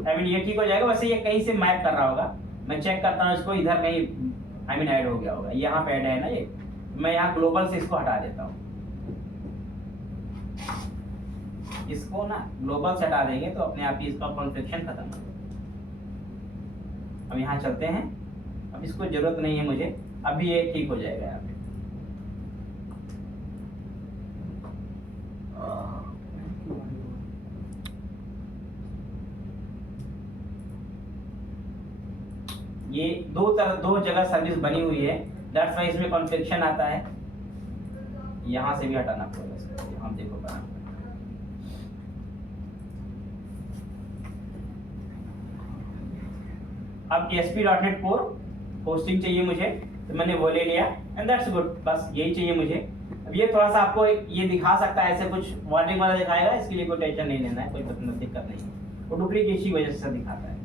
आई मीन ये ठीक हो जाएगा। वैसे ये कहीं से मैप कर रहा होगा, मैं चेक करता हूँ इसको, इधर कहीं आई मीन ऐड हो गया होगा, यहाँ पे ऐड है ना ये, मैं यहाँ ग्लोबल से इसको हटा देता हूँ। इसको ना ग्लोबल से हटा देंगे तो अपने आप ही इसका कॉन्फ़िगरेशन खत्म हो जाएगा। अब यहाँ चलते हैं, अब इसको जरूरत नहीं है मुझे, अभी ये ठीक हो जाएगा यहाँ पे। ये दो जगह सर्विस बनी हुई है, दैट्स व्हाई इसमें कॉन्फ़िगरेशन आता है। यहाँ से भी हटाना पड़ेगा इसको, हम देखो बना। अब ASP.NET कोर होस्टिंग चाहिए मुझे, तो मैंने वो ले लिया एंड दैट्स गुड, बस यही चाहिए मुझे। अब ये थोड़ा सा आपको ये दिखा सकता है, ऐसे कुछ वार्निंग वाला दिखाएगा, इसके लिए कोई टेंशन नहीं लेना है, कोई दिक्कत नहीं है, वो डुप्लीकेट की वजह से दिखाता है।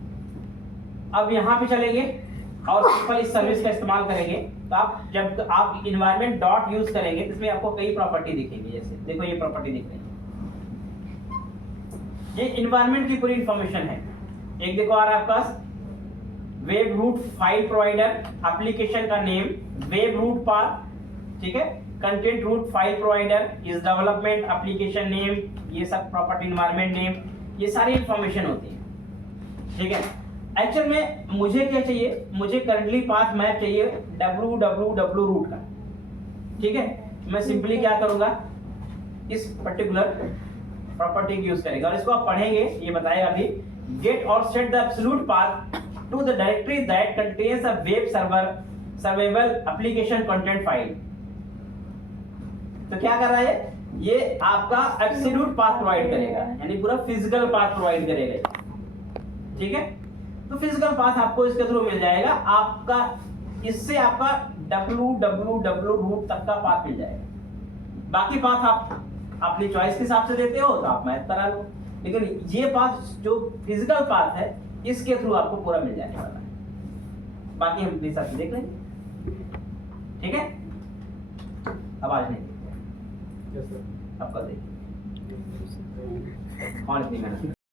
अब यहाँ पे चलेंगे और सिंपल इस सर्विस का इस्तेमाल करेंगे। तो आप जब आप इन्वायरमेंट डॉट यूज करेंगे, इसमें आपको कई प्रॉपर्टी दिखेंगी। जैसे देखो ये प्रॉपर्टी दिख रही है, ये इन्वायरमेंट की पूरी इंफॉर्मेशन है। एक देखो आ रहा है आपके पास web root file provider, application का नेम, वेब रूट पाथ, ठीक है, कंटेंट रूट फाइल प्रोवाइडर, इस डेवलपमेंट एप्लीकेशन नेम, ये सब प्रॉपर्टी इन्वायरमेंट नेम, ये सारी इंफॉर्मेशन होती है, ठीक है। एक्चुअल में मुझे क्या चाहिए, मुझे करंटली पाथ मैप चाहिए www रूट का, ठीक है। मैं सिंपली क्या करूंगा, इस पर्टिकुलर प्रॉपर्टी की यूज करेगा और इसको आप पढ़ेंगे, ये बताएगा अभी, गेट और set the absolute path to the directory that contains a web server servable application content file. तो क्या कर रहा है ये, आपका एब्सोल्यूट पाथ प्रोवाइड करेगा, यानी पूरा फिजिकल पाथ प्रोवाइड करेगा, ठीक है। तो फिजिकल पाथ आपको इसके थ्रू मिल जाएगा, आपका इससे आपका www रूट तक का पाथ मिल जाएगा। बाकी पाथ आप अपनी चॉइस के हिसाब से देते हो तो आप मैथ करा लो, लेकिन ये पाथ जो फिजिकल पाथ है इसके थ्रू आपको पूरा मिल जाने वाला है। बाकी हम अपने हिसाब से देख लेंगे, ठीक है। अब आज नहीं देखते, अब कल देखिए कौन इतनी मेहनत